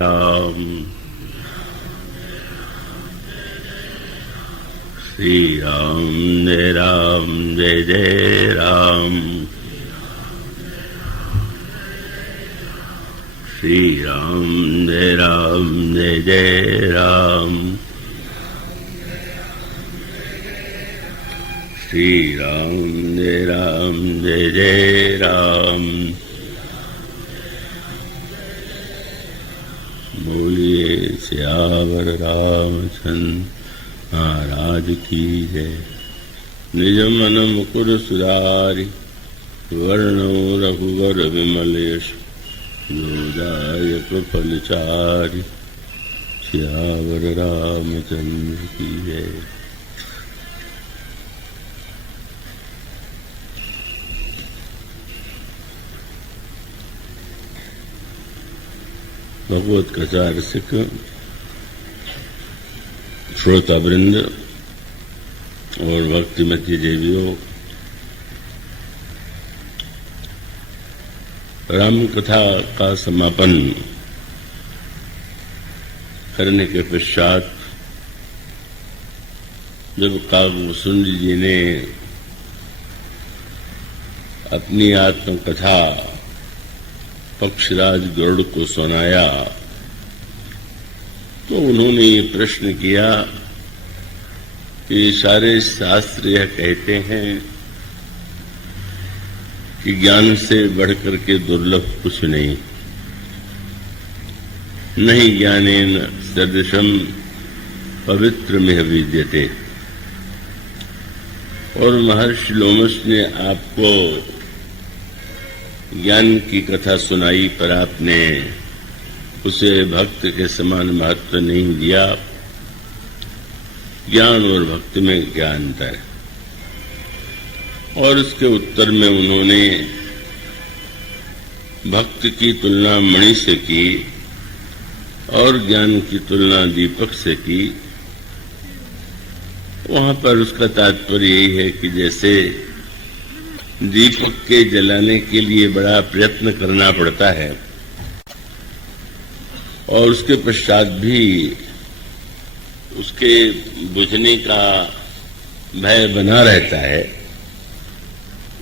राम श्री राम जय जय राम श्री राम जय जय राम श्री राम जय जय राम। बोलिए सियावर रामचंद्र महाराज की जय। निज मन मुकुर सुधारि वर्णो रघुवर विमल यश जोदायक फलचारि सियावर रामचंद्र की जय। भगवत कथा रसिक श्रोता वृंद और भक्तिमती देवियों, राम कथा का समापन करने के पश्चात जब काकभूषुंड जी ने अपनी आत्मकथा पक्षराज गरुड़ को सुनाया तो उन्होंने ये प्रश्न किया कि सारे शास्त्र यह कहते हैं कि ज्ञान से बढ़कर के दुर्लभ कुछ नहीं, नहीं ज्ञानेन सदृशम पवित्रमिह विद्यते। और महर्षि लोमश ने आपको ज्ञान की कथा सुनाई, पर आपने उसे भक्त के समान महत्व नहीं दिया। ज्ञान और भक्ति में क्या अंतर है? और उसके उत्तर में उन्होंने भक्त की तुलना मणि से की और ज्ञान की तुलना दीपक से की। वहां पर उसका तात्पर्य यही है कि जैसे दीपक के जलाने के लिए बड़ा प्रयत्न करना पड़ता है और उसके पश्चात भी उसके बुझने का भय बना रहता है,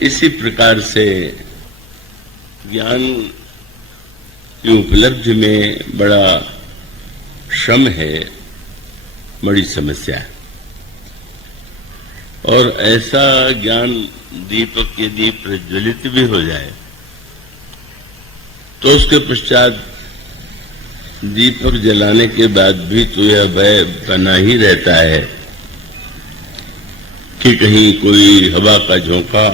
इसी प्रकार से ज्ञान की उपलब्धि में बड़ा श्रम है, बड़ी समस्या है। और ऐसा ज्ञान दीपक यदि प्रज्वलित भी हो जाए तो उसके पश्चात दीपक जलाने के बाद भी तो यह भय बना ही रहता है कि कहीं कोई हवा का झोंका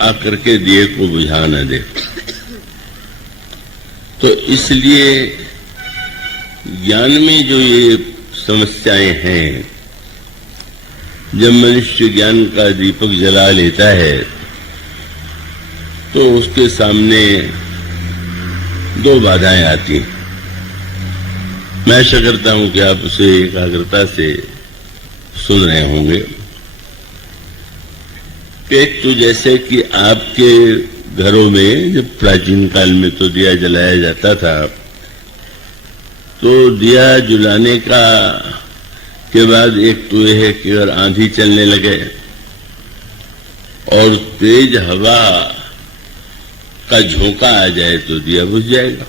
आकर के दिए को बुझा न दे। तो इसलिए ज्ञान में जो ये समस्याएं हैं, जब मनुष्य ज्ञान का दीपक जला लेता है तो उसके सामने दो बाधाएं आती। मैं आशा करता हूं कि आप उसे एकाग्रता से सुन रहे होंगे। एक तो जैसे कि आपके घरों में जब प्राचीन काल में तो दिया जलाया जाता था, तो दिया जलाने का के बाद एक तो यह है कि अगर आंधी चलने लगे और तेज हवा का झोंका आ जाए तो दिया बुझ जाएगा।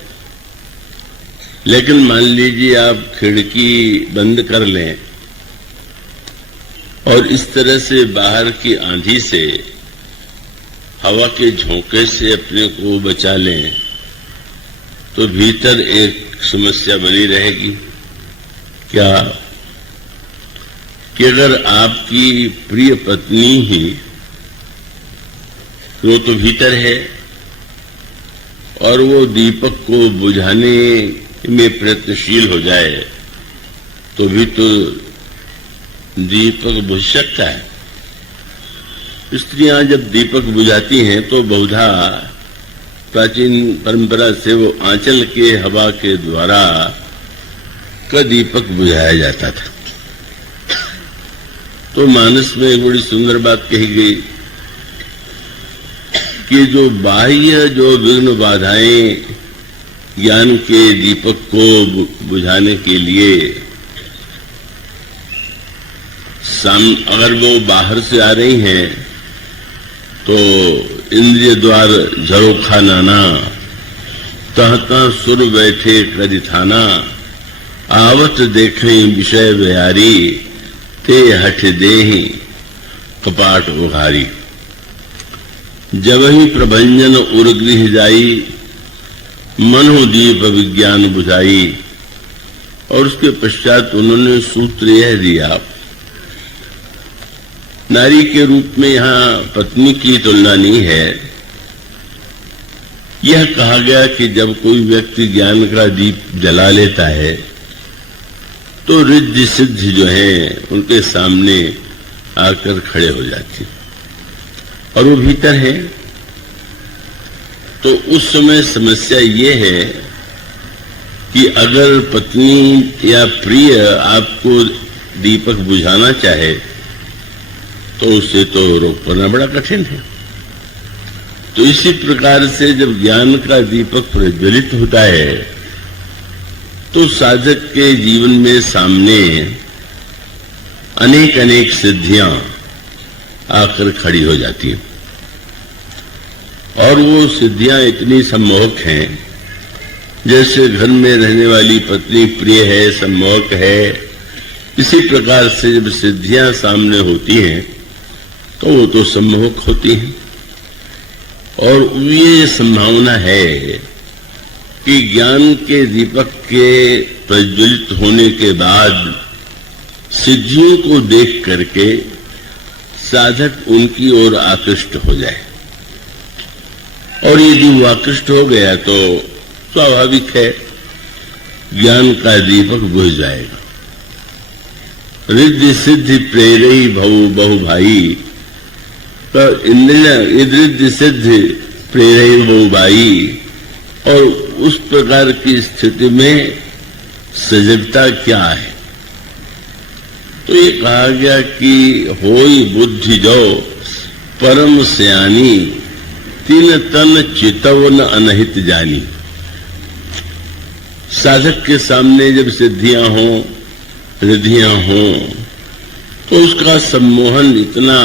लेकिन मान लीजिए आप खिड़की बंद कर लें और इस तरह से बाहर की आंधी से, हवा के झोंके से अपने को बचा लें तो भीतर एक समस्या बनी रहेगी। क्या कि अगर आपकी प्रिय पत्नी ही वो तो भीतर है और वो दीपक को बुझाने में प्रयत्नशील हो जाए तो भी तो दीपक बुझ सकता है। स्त्रियां जब दीपक बुझाती हैं तो बहुधा प्राचीन परंपरा से वो आंचल के हवा के द्वारा का दीपक बुझाया जाता था। तो मानस में एक बड़ी सुंदर बात कही गई कि जो बाह्य जो विघ्न बाधाएं ज्ञान के दीपक को बुझाने के लिए अगर वो बाहर से आ रही हैं तो इंद्रिय द्वार झरोखा नाना, तहता सुर बैठे करिथाना, आवत देखें विषय बिहारी, ते हठ देहि कपाट उघारी। जब ही प्रभंजन उर्गृह जाई, मनो दीप विज्ञान बुझाई। और उसके पश्चात उन्होंने सूत्र यह दिया, नारी के रूप में यहाँ पत्नी की तुलना नहीं है। यह कहा गया कि जब कोई व्यक्ति ज्ञान का दीप जला लेता है तो रिद्धि सिद्धि जो है उनके सामने आकर खड़े हो जाती और वो भीतर है। तो उस समय समस्या ये है कि अगर पत्नी या प्रिय आपको दीपक बुझाना चाहे तो उसे तो रोक पाना बड़ा कठिन है। तो इसी प्रकार से जब ज्ञान का दीपक प्रज्वलित होता है तो साधक के जीवन में सामने अनेक अनेक सिद्धियां आकर खड़ी हो जाती हैं और वो सिद्धियां इतनी सम्मोहक हैं, जैसे घर में रहने वाली पत्नी प्रिय है, सम्मोहक है। इसी प्रकार से जब सिद्धियां सामने होती हैं तो वो तो सम्मोहक होती हैं। और ये संभावना है कि ज्ञान के दीपक के प्रज्वलित होने के बाद सिद्धियों को देख करके साधक उनकी ओर आकृष्ट हो जाए, और यदि वो आकृष्ट हो गया तो स्वाभाविक है ज्ञान का दीपक बुझ जाएगा। रिद्धि सिद्धि प्रेरई भव बहु भाई, तो इंद्रिय रिद्धि सिद्धि प्रेरई बहु भाई। और उस प्रकार की स्थिति में सजगता क्या है? तो ये कहा गया कि होई बुद्धि जो परम सयानी, तीन तन चितवन अनहित जानी। साधक के सामने जब सिद्धियां हों, रिद्धियां हों, तो उसका सम्मोहन इतना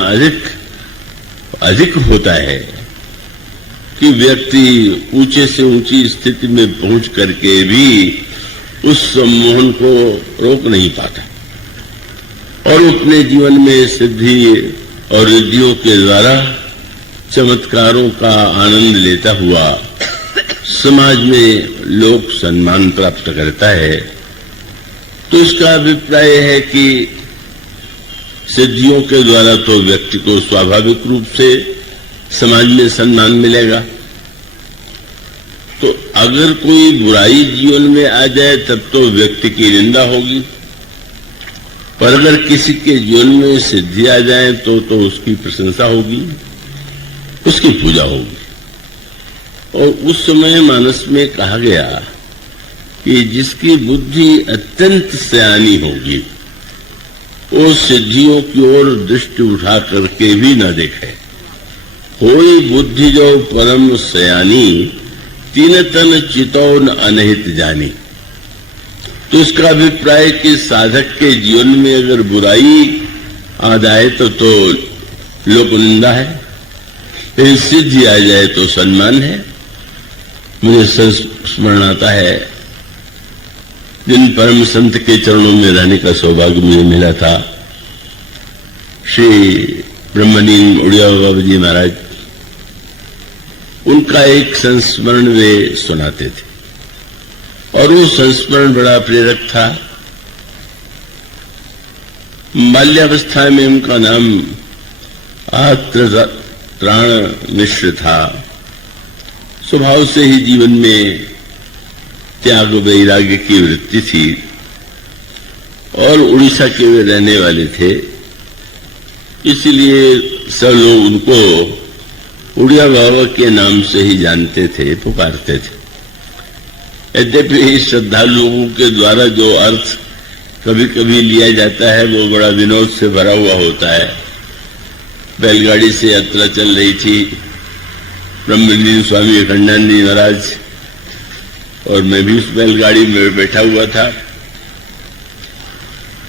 अधिक होता है कि व्यक्ति ऊंचे से ऊंची स्थिति में पहुंच करके भी उस सम्मोहन को रोक नहीं पाता और अपने जीवन में सिद्धि और रिद्धियों के द्वारा चमत्कारों का आनंद लेता हुआ समाज में लोक सम्मान प्राप्त करता है। तो इसका अभिप्राय है कि सिद्धियों के द्वारा तो व्यक्ति को स्वाभाविक रूप से समाज में सम्मान मिलेगा। तो अगर कोई बुराई जीवन में आ जाए तब तो व्यक्ति की निंदा होगी, पर अगर किसी के जीवन में सिद्धि आ जाए तो उसकी प्रशंसा होगी, उसकी पूजा होगी। और उस समय मानस में कहा गया कि जिसकी बुद्धि अत्यंत सयानी होगी वो सिद्धियों की ओर दृष्टि उठा करके भी न देखे। होई बुद्धि जो परम सयानी, तीन तन चितौन अनहित जानी। तो इसका अभिप्राय कि साधक के जीवन में अगर बुराई आ जाए तो लोक निंदा है, लेकिन सिद्धि आ जाए तो सम्मान है। मुझे स्मरण आता है जिन परम संत के चरणों में रहने का सौभाग्य मुझे मिला था, श्री ब्रह्मलीन उड़िया बाबा जी महाराज। उनका एक संस्मरण वे सुनाते थे और वो संस्मरण बड़ा प्रेरक था। बाल्यावस्था में उनका नाम आत्राण मिश्र था। स्वभाव से ही जीवन में त्याग वैराग्य की वृत्ति थी और उड़ीसा के वे रहने वाले थे, इसलिए सब लोग उनको उड़िया बाबा के नाम से ही जानते थे, पुकारते थे। यद्यपि श्रद्धालु लोगों के द्वारा जो अर्थ कभी कभी लिया जाता है वो बड़ा विनोद से भरा हुआ होता है। बैलगाड़ी से यात्रा चल रही थी, ब्रह्मलीन स्वामी अखंडानंद महाराज और मैं भी उस बैलगाड़ी में बैठा हुआ था।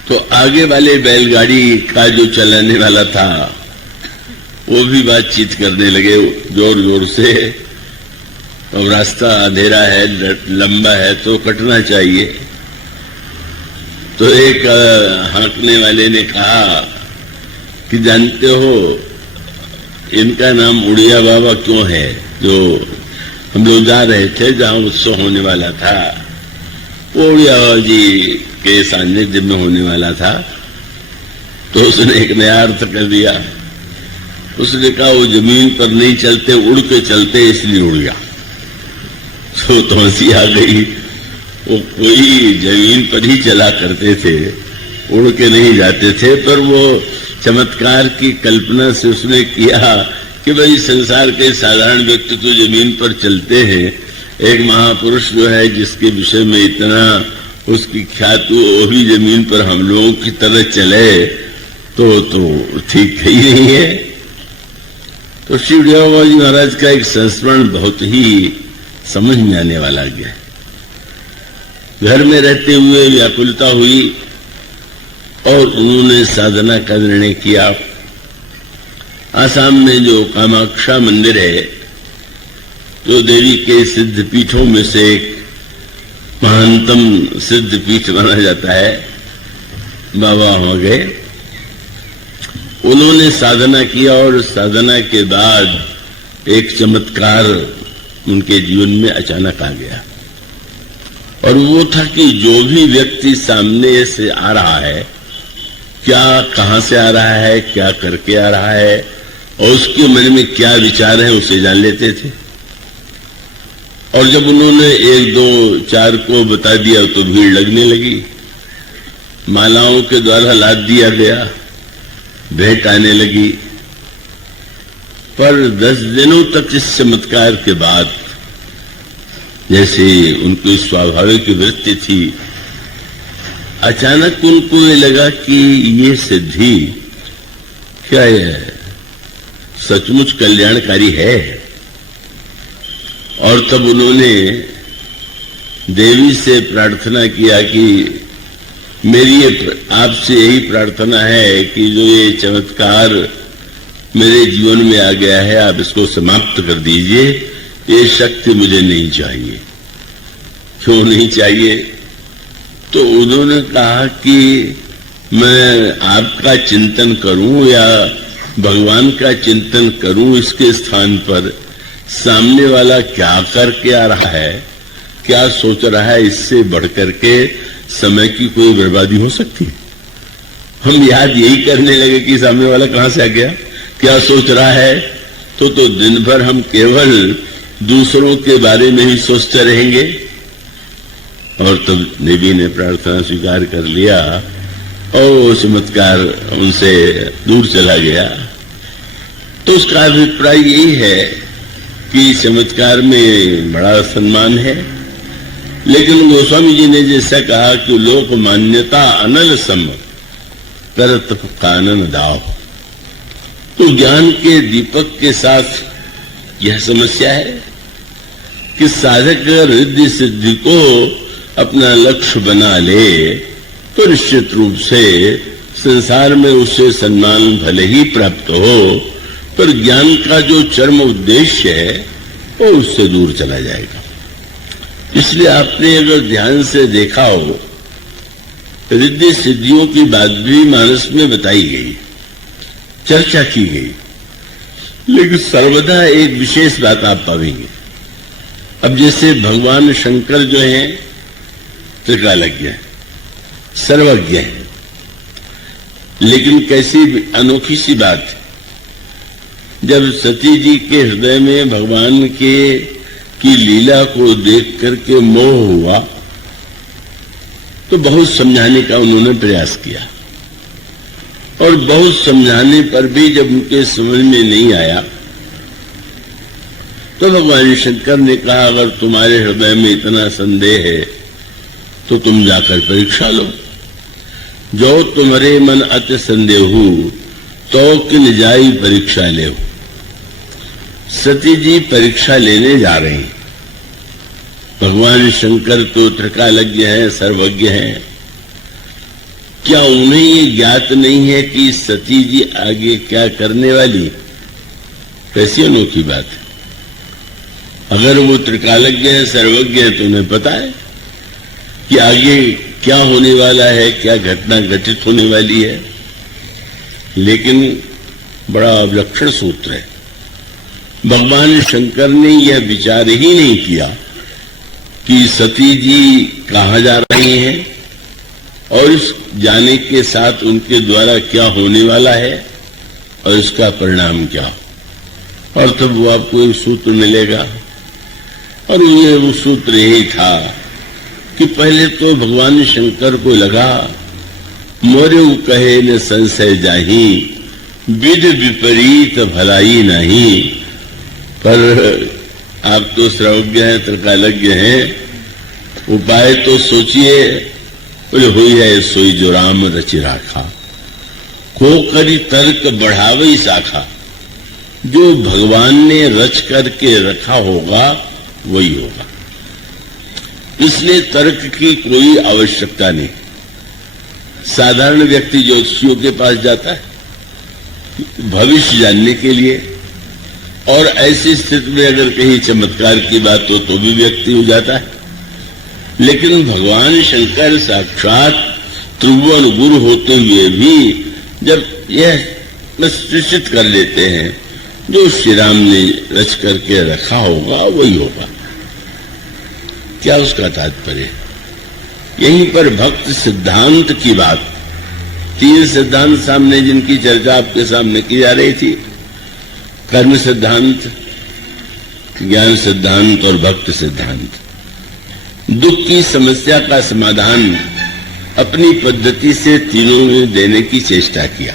तो आगे वाले बैलगाड़ी का जो चलाने वाला था वो भी बातचीत करने लगे जोर जोर से। अब रास्ता अंधेरा है, लंबा है, तो कटना चाहिए। तो एक हाँकने वाले ने कहा कि जानते हो इनका नाम उड़िया बाबा क्यों है? जो हम लोग जा रहे थे जहां उत्सव होने वाला था, वो उड़िया बाबा जी के सानिध्य में होने वाला था। तो उसने एक नया अर्थ कर दिया। उसने कहा वो जमीन पर नहीं चलते, उड़ के चलते, इसलिए उड़िया। तो हंसी आ गई। वो कोई जमीन पर ही चला करते थे, उड़ के नहीं जाते थे। पर वो चमत्कार की कल्पना से उसने किया कि भाई संसार के साधारण व्यक्ति तो जमीन पर चलते हैं, एक महापुरुष जो है जिसके विषय में इतना उसकी ख्याति, वो भी जमीन पर हम लोगों की तरह चले तो ठीक ही नहीं है। तो श्री उड़िया बाबा जी महाराज का एक संस्मरण बहुत ही समझ में आने वाला गया। घर में रहते हुए व्याकुलता हुई और उन्होंने साधना का निर्णय किया। आसाम में जो कामाक्षा मंदिर है, जो देवी के सिद्ध पीठों में से एक महानतम सिद्ध पीठ माना जाता है, बाबा हो गए। उन्होंने साधना किया और साधना के बाद एक चमत्कार उनके जीवन में अचानक आ गया। और वो था कि जो भी व्यक्ति सामने से आ रहा है, क्या कहां से आ रहा है, क्या करके आ रहा है और उसके मन में क्या विचार है, उसे जान लेते थे। और जब उन्होंने 1, 2, 4 को बता दिया तो भीड़ लगने लगी। मालाओं के द्वारा लाद दिया गया, भेंट आने लगी। पर 10 दिनों तक इस चमत्कार के बाद, जैसे उनको स्वाभाविक वृत्ति थी, अचानक उनको ये लगा कि ये सिद्धि क्या है, सचमुच कल्याणकारी है। और तब उन्होंने देवी से प्रार्थना किया कि मेरी आपसे यही प्रार्थना है कि जो ये चमत्कार मेरे जीवन में आ गया है, आप इसको समाप्त कर दीजिए। ये शक्ति मुझे नहीं चाहिए। क्यों नहीं चाहिए? तो उन्होंने कहा कि मैं आपका चिंतन करूं या भगवान का चिंतन करूं, इसके स्थान पर सामने वाला क्या करके आ रहा है, क्या सोच रहा है, इससे बढ़कर के समय की कोई बर्बादी हो सकती है? हम याद यही करने लगे कि सामने वाला कहां से आ गया, क्या सोच रहा है। तो दिन भर हम केवल दूसरों के बारे में ही सोचते रहेंगे। और तब देवी ने प्रार्थना स्वीकार कर लिया और चमत्कार उनसे दूर चला गया। तो उसका अभिप्राय यही है कि चमत्कार में बड़ा सम्मान है, लेकिन गोस्वामी जी ने जैसा कहा कि लोक मान्यता अनल सम करत कानन दाव। तो ज्ञान के दीपक के साथ यह समस्या है कि साधक रिद्धि सिद्धि को अपना लक्ष्य बना ले तो निश्चित रूप से संसार में उसे सम्मान भले ही प्राप्त हो, पर ज्ञान का जो चरम उद्देश्य है वो उससे दूर चला जाएगा। इसलिए आपने अगर ध्यान से देखा हो, रिद्धि सिद्धियों की बात भी मानस में बताई गई, चर्चा की गई, लेकिन सर्वदा एक विशेष बात आप पाएंगे। अब जैसे भगवान शंकर जो हैं त्रिकालज्ञ हैं, सर्वज्ञ हैं, लेकिन कैसी अनोखी सी बात है, जब सती जी के हृदय में भगवान की लीला को देख करके मोह हुआ तो बहुत समझाने का उन्होंने प्रयास किया, और बहुत समझाने पर भी जब उनके समझ में नहीं आया तो भगवान शंकर ने कहा, अगर तुम्हारे हृदय में इतना संदेह है तो तुम जाकर परीक्षा लो। जो तुम्हारे मन अति संदेहु तो किन जाई परीक्षा ले। सती जी परीक्षा लेने जा रही, भगवान शंकर तो त्रिकालज्ञ हैं, सर्वज्ञ हैं। क्या उन्हें ये ज्ञात नहीं है कि सती जी आगे क्या करने वाली? कैसी अनोखी बात है। अगर वो त्रिकालज्ञ है, सर्वज्ञ है, तो उन्हें पता है कि आगे क्या होने वाला है, क्या घटना घटित होने वाली है। लेकिन बड़ा विलक्षण सूत्र है। भगवान शंकर ने यह विचार ही नहीं किया कि सती जी कहाँ जा रही हैं और इस जाने के साथ उनके द्वारा क्या होने वाला है और इसका परिणाम क्या। और तब वो आपको एक सूत्र मिलेगा, और ये वो सूत्र यही था कि पहले तो भगवान शंकर को लगा मोरे कहे न संशय जाही, विध विपरीत भलाई नहीं। पर आप तो सर्वज्ञ हैं, त्रिकालज्ञ हैं, उपाय तो सोचिए। बोले हुई है सोई जो राम रचि राखा, को करी तर्क बढ़ावई शाखा। जो भगवान ने रच करके रखा होगा वही होगा, इसलिए तर्क की कोई आवश्यकता नहीं। साधारण व्यक्ति ज्योतिषियों के पास जाता है भविष्य जानने के लिए, और ऐसी स्थिति में अगर कहीं चमत्कार की बात हो तो भी व्यक्ति हो जाता है। लेकिन भगवान शंकर साक्षात त्रिभुवन गुरु होते हुए भी जब यह निश्चित कर लेते हैं जो श्री राम ने रच करके रखा होगा वही होगा, क्या उसका तात्पर्य? यहीं पर भक्त सिद्धांत की बात, तीन सिद्धांत सामने जिनकी चर्चा आपके सामने की जा रही थी, कर्म सिद्धांत, ज्ञान सिद्धांत और भक्त सिद्धांत। दुख की समस्या का समाधान अपनी पद्धति से तीनों ने देने की चेष्टा किया।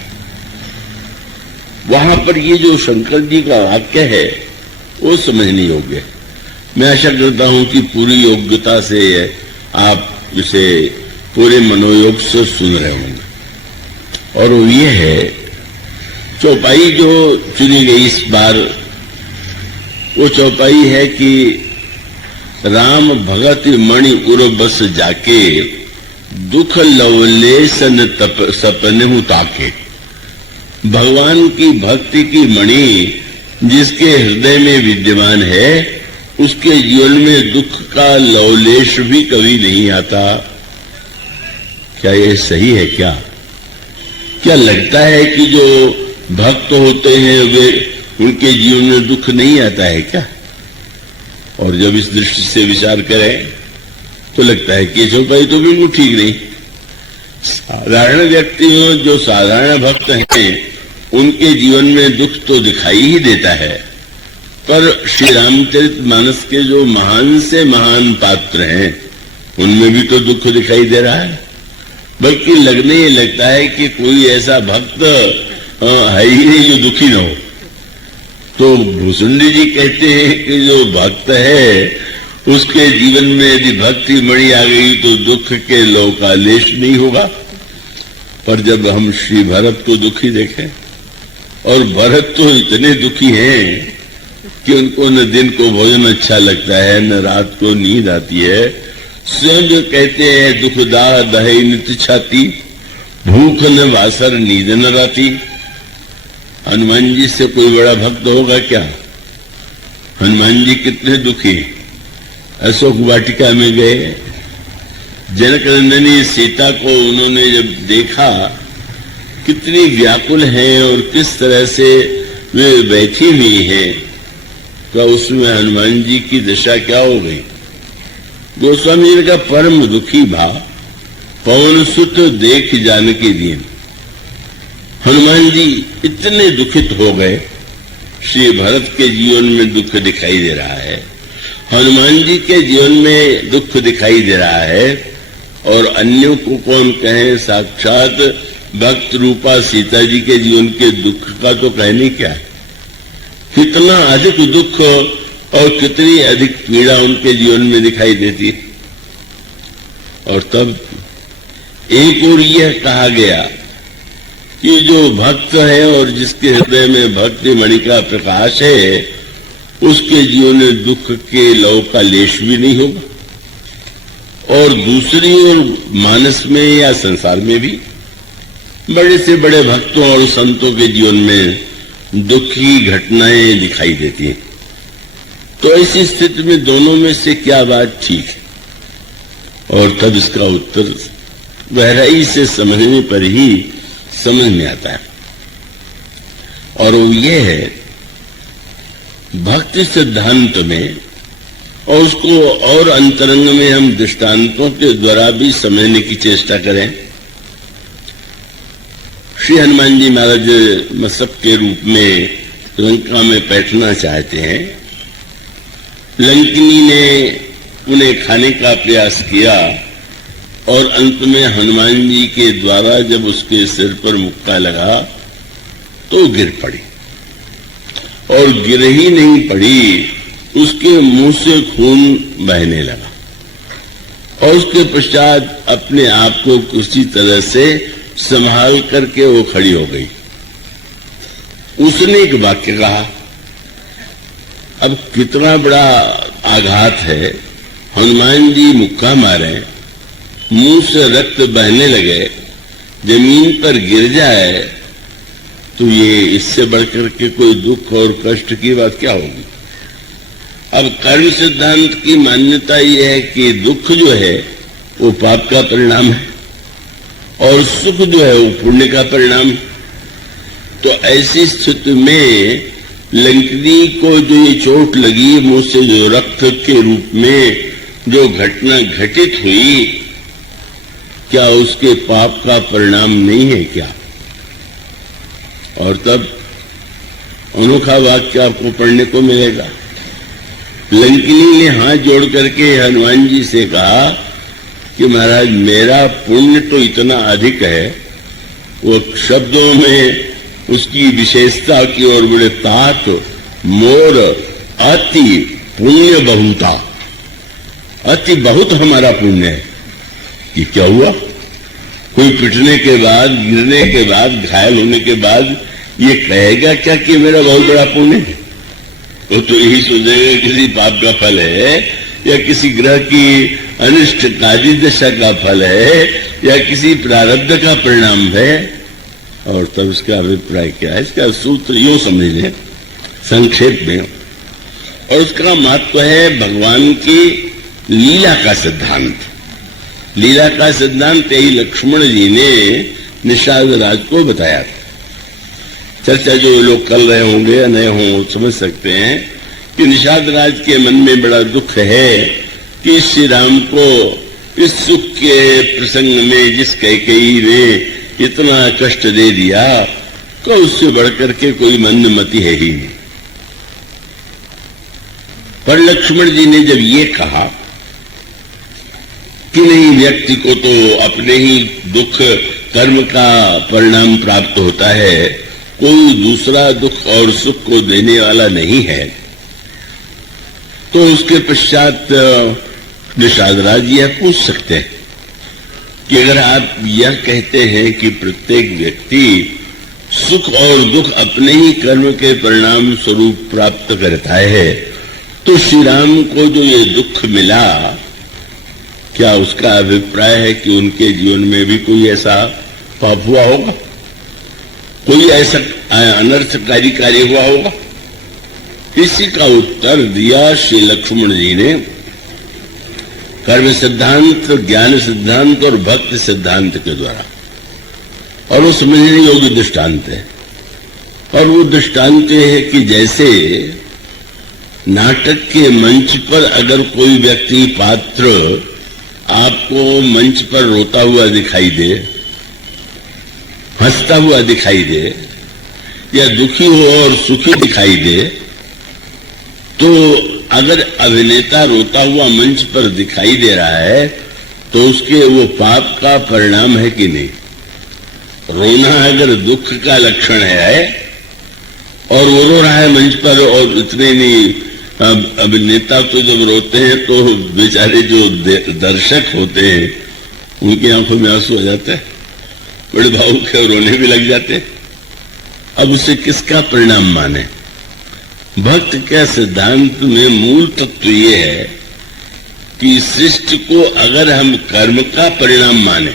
वहां पर ये जो शंकर जी का वाक्य है वो समझने योग्य है। मैं आशा करता हूं कि पूरी योग्यता से आप इसे पूरे मनोयोग से सुन रहे होंगे। और वो ये है, चौपाई जो चुनी गई इस बार, वो चौपाई है कि राम भगत मणि उर बस जाके, दुख लवलेसन सपने ताके। भगवान की भक्ति की मणि जिसके हृदय में विद्यमान है, उसके जीवन में दुख का लवलेश भी कभी नहीं आता। क्या यह सही है? क्या लगता है कि जो भक्त होते हैं वे उनके जीवन में दुख नहीं आता है क्या? और जब इस दृष्टि से विचार करें तो लगता है कि चौपाई तो बिल्कुल ठीक नहीं। साधारण व्यक्ति जो साधारण भक्त हैं उनके जीवन में दुख तो दिखाई ही देता है, पर श्री रामचरितमानस के जो महान से महान पात्र हैं उनमें भी तो दुख दिखाई दे रहा है। बल्कि लगने ये लगता है कि कोई ऐसा भक्त है ही नहीं जो दुखी न हो। तो भूसुंडी जी कहते हैं कि जो भक्त है उसके जीवन में यदि भक्ति मणि आ गई तो दुख के लोकालेश नहीं होगा। पर जब हम श्री भरत को दुखी देखें, और भरत तो इतने दुखी हैं कि उनको न दिन को भोजन अच्छा लगता है न रात को नींद आती है। स्वयं जो कहते हैं दुख दाह दहे नित छाती, भूख न वासर नींद न राती। हनुमान जी से कोई बड़ा भक्त होगा क्या? हनुमान जी कितने दुखी। अशोक वाटिका में गए, जनक नंदिनी सीता को उन्होंने जब देखा कितनी व्याकुल हैं और किस तरह से वे बैठी हुई हैं, तो उसमें हनुमान जी की दशा क्या हो गई? गोस्वामी जी का परम दुखी भाव, पवन सुत देख जानकी दीन। हनुमान जी इतने दुखित हो गए। श्री भरत के जीवन में दुख दिखाई दे रहा है, हनुमान जी के जीवन में दुख दिखाई दे रहा है, और अन्यों को कौन कहे, साक्षात भक्त रूपा सीता जी के जीवन के दुख का तो कहने क्या है। कितना अधिक दुख और कितनी अधिक पीड़ा उनके जीवन में दिखाई देती है। और तब एक और यह कहा गया कि जो भक्त है और जिसके हृदय में भक्ति मणि का प्रकाश है, उसके जीवन में दुख के लौ का लेश भी नहीं होगा। और दूसरी ओर मानस में या संसार में भी बड़े से बड़े भक्तों और संतों के जीवन में दुख की घटनाएं दिखाई देती हैं। तो ऐसी स्थिति में दोनों में से क्या बात ठीक है? और तब इसका उत्तर गहराई से समझने पर ही समझ में आता है, और वो ये है, भक्ति सिद्धांत में और उसको और अंतरंग में हम दृष्टांतों के द्वारा भी समझने की चेष्टा करें। श्री हनुमान जी महाराज मसक के रूप में लंका में बैठना चाहते हैं। लंकिनी ने उन्हें खाने का प्रयास किया और अंत में हनुमान जी के द्वारा जब उसके सिर पर मुक्का लगा तो गिर पड़ी, और गिर ही नहीं पड़ी, उसके मुंह से खून बहने लगा, और उसके पश्चात अपने आप को किसी तरह से संभाल करके वो खड़ी हो गई। उसने एक वाक्य कहा। अब कितना बड़ा आघात है, हनुमान जी मुक्का मारे, मुंह से रक्त बहने लगे, जमीन पर गिर जाए, तो ये इससे बढ़कर के कोई दुख और कष्ट की बात क्या होगी? अब कर्म सिद्धांत की मान्यता यह है कि दुख जो है वो पाप का परिणाम है और सुख जो है वो पुण्य का परिणाम है। तो ऐसी स्थिति में लंकिनी को जो ये चोट लगी, मुंह से जो रक्त के रूप में जो घटना घटित हुई, क्या उसके पाप का परिणाम नहीं है क्या? और तब अनोखा वाक्य आपको पढ़ने को मिलेगा। लंकिनी ने हाथ जोड़ करके हनुमान जी से कहा कि महाराज, मेरा पुण्य तो इतना अधिक है, वो शब्दों में उसकी विशेषता की ओर बड़े तात, मोर अति पुण्य बहुता, अति बहुत हमारा पुण्य है। ये क्या हुआ? कोई पिटने के बाद, गिरने के बाद, घायल होने के बाद ये कहेगा क्या कि मेरा बहुत बड़ा पुण्य है? वो तो यही सोचेगा किसी पाप का फल है, या किसी ग्रह की अनिष्टकारी दशा का फल है, या किसी प्रारब्ध का परिणाम है। और तब इसका अभिप्राय क्या है? इसका सूत्र यूं समझ लें संक्षेप में, और उसका महत्व है भगवान की लीला का सिद्धांत। लीला का सिद्धांत यही लक्ष्मण जी ने निषाद राज को बताया था। चर्चा जो लोग कर रहे होंगे या नए हों समझ सकते हैं कि निषाद राज के मन में बड़ा दुख है कि श्री राम को इस सुख के प्रसंग में जिस कैकेयी ने इतना कष्ट दे दिया, तो उससे बढ़कर के कोई मंदमति है ही नहीं। पर लक्ष्मण जी ने जब ये कहा कि नहीं, व्यक्ति को तो अपने ही दुख कर्म का परिणाम प्राप्त होता है, कोई दूसरा दुख और सुख को देने वाला नहीं है, तो उसके पश्चात निषाद राज यह पूछ सकते हैं कि अगर आप यह कहते हैं कि प्रत्येक व्यक्ति सुख और दुख अपने ही कर्म के परिणाम स्वरूप प्राप्त करता है, तो श्री राम को जो ये दुख मिला, क्या उसका अभिप्राय है कि उनके जीवन में भी कोई ऐसा पाप हुआ होगा, कोई ऐसा अनर्थकारी कार्य हुआ होगा? इसी का उत्तर दिया श्री लक्ष्मण जी ने कर्म सिद्धांत, ज्ञान सिद्धांत और भक्ति सिद्धांत के द्वारा, और वो समझने योग्य दृष्टांत है। और वो दृष्टांत है कि जैसे नाटक के मंच पर अगर कोई व्यक्ति पात्र आपको मंच पर रोता हुआ दिखाई दे, हंसता हुआ दिखाई दे, या दुखी हो और सुखी दिखाई दे, तो अगर अभिनेता रोता हुआ मंच पर दिखाई दे रहा है तो उसके वो पाप का परिणाम है कि नहीं? रोना अगर दुख का लक्षण है और वो रो रहा है मंच पर, और इतने नहीं, अभिनेता तो जब रोते हैं तो बेचारे जो दर्शक होते हैं उनकी आंखों में आंसू आ जाते हैं, बड़े भावुक है, रोने भी लग जाते हैं। अब उसे किसका परिणाम माने? भक्त के सिद्धांत में मूल तत्व ये है कि सृष्टि को अगर हम कर्म का परिणाम माने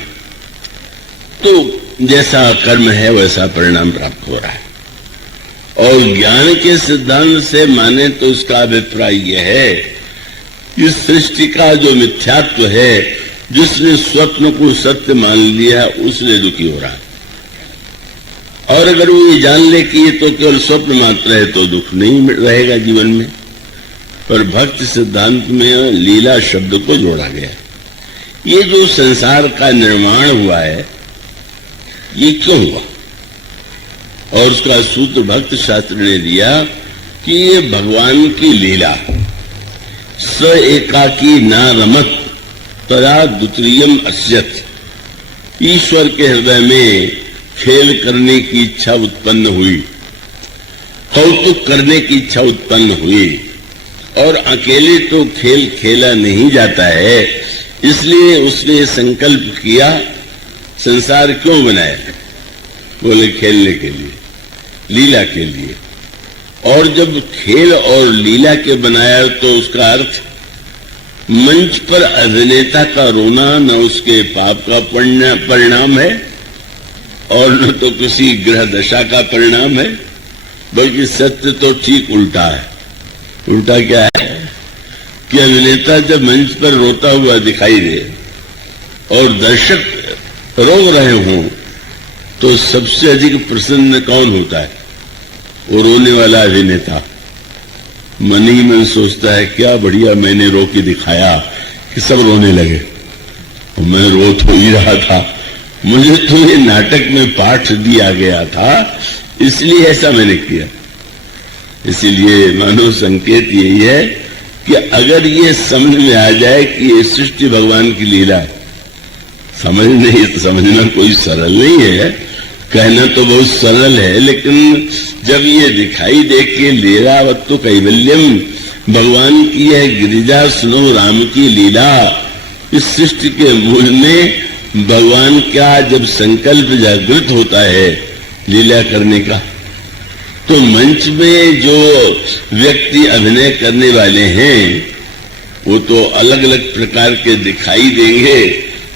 तो जैसा कर्म है वैसा परिणाम प्राप्त हो रहा है, और ज्ञान के सिद्धांत से माने तो इसका अभिप्राय यह है कि सृष्टि का जो मिथ्यात्व है, जिसने स्वप्न को सत्य मान लिया उसने दुखी हो रहा है। और अगर वो ये जान ले कि ये तो केवल स्वप्न मात्र है तो दुख नहीं रहेगा जीवन में। पर भक्त सिद्धांत में लीला शब्द को जोड़ा गया। ये जो संसार का निर्माण हुआ है ये क्यों हुआ, और उसका सूत्र भक्त शास्त्र ने दिया कि ये भगवान की लीला। स एकाकी ना रमत तदा द्वितीयम अस्यत। ईश्वर के हृदय में खेल करने की इच्छा उत्पन्न हुई, कौतुक करने की इच्छा उत्पन्न हुई, और अकेले तो खेल खेला नहीं जाता है, इसलिए उसने संकल्प किया संसार क्यों बनाया, बोले खेलने के लिए, लीला के लिए। और जब खेल और लीला के बनाया तो उसका अर्थ मंच पर अभिनेता का रोना न उसके पाप का परिणाम है और न तो किसी ग्रह दशा का परिणाम है, बल्कि सत्य तो ठीक उल्टा है। उल्टा क्या है कि अभिनेता जब मंच पर रोता हुआ दिखाई दे और दर्शक रो रहे हों तो सबसे अधिक प्रसन्न कौन होता है, वो रोने वाला अभिनेता। मन ही मन सोचता है क्या बढ़िया मैंने रो के दिखाया कि सब रोने लगे, और मैं रो तो ही रहा था, मुझे तो ये नाटक में पाठ दिया गया था इसलिए ऐसा मैंने किया। इसीलिए मानो संकेत यही है कि अगर ये समझ में आ जाए कि ये सृष्टि भगवान की लीला है, समझ नहीं तो समझना कोई सरल नहीं है, कहना तो बहुत सरल है, लेकिन जब ये दिखाई दे कि लीलावत्तु कैवल्यम, भगवान की यह गिरिजा सुनो राम की लीला, इस सृष्टि के मूल में भगवान का जब संकल्प जागृत होता है लीला करने का, तो मंच में जो व्यक्ति अभिनय करने वाले हैं वो तो अलग अलग प्रकार के दिखाई देंगे।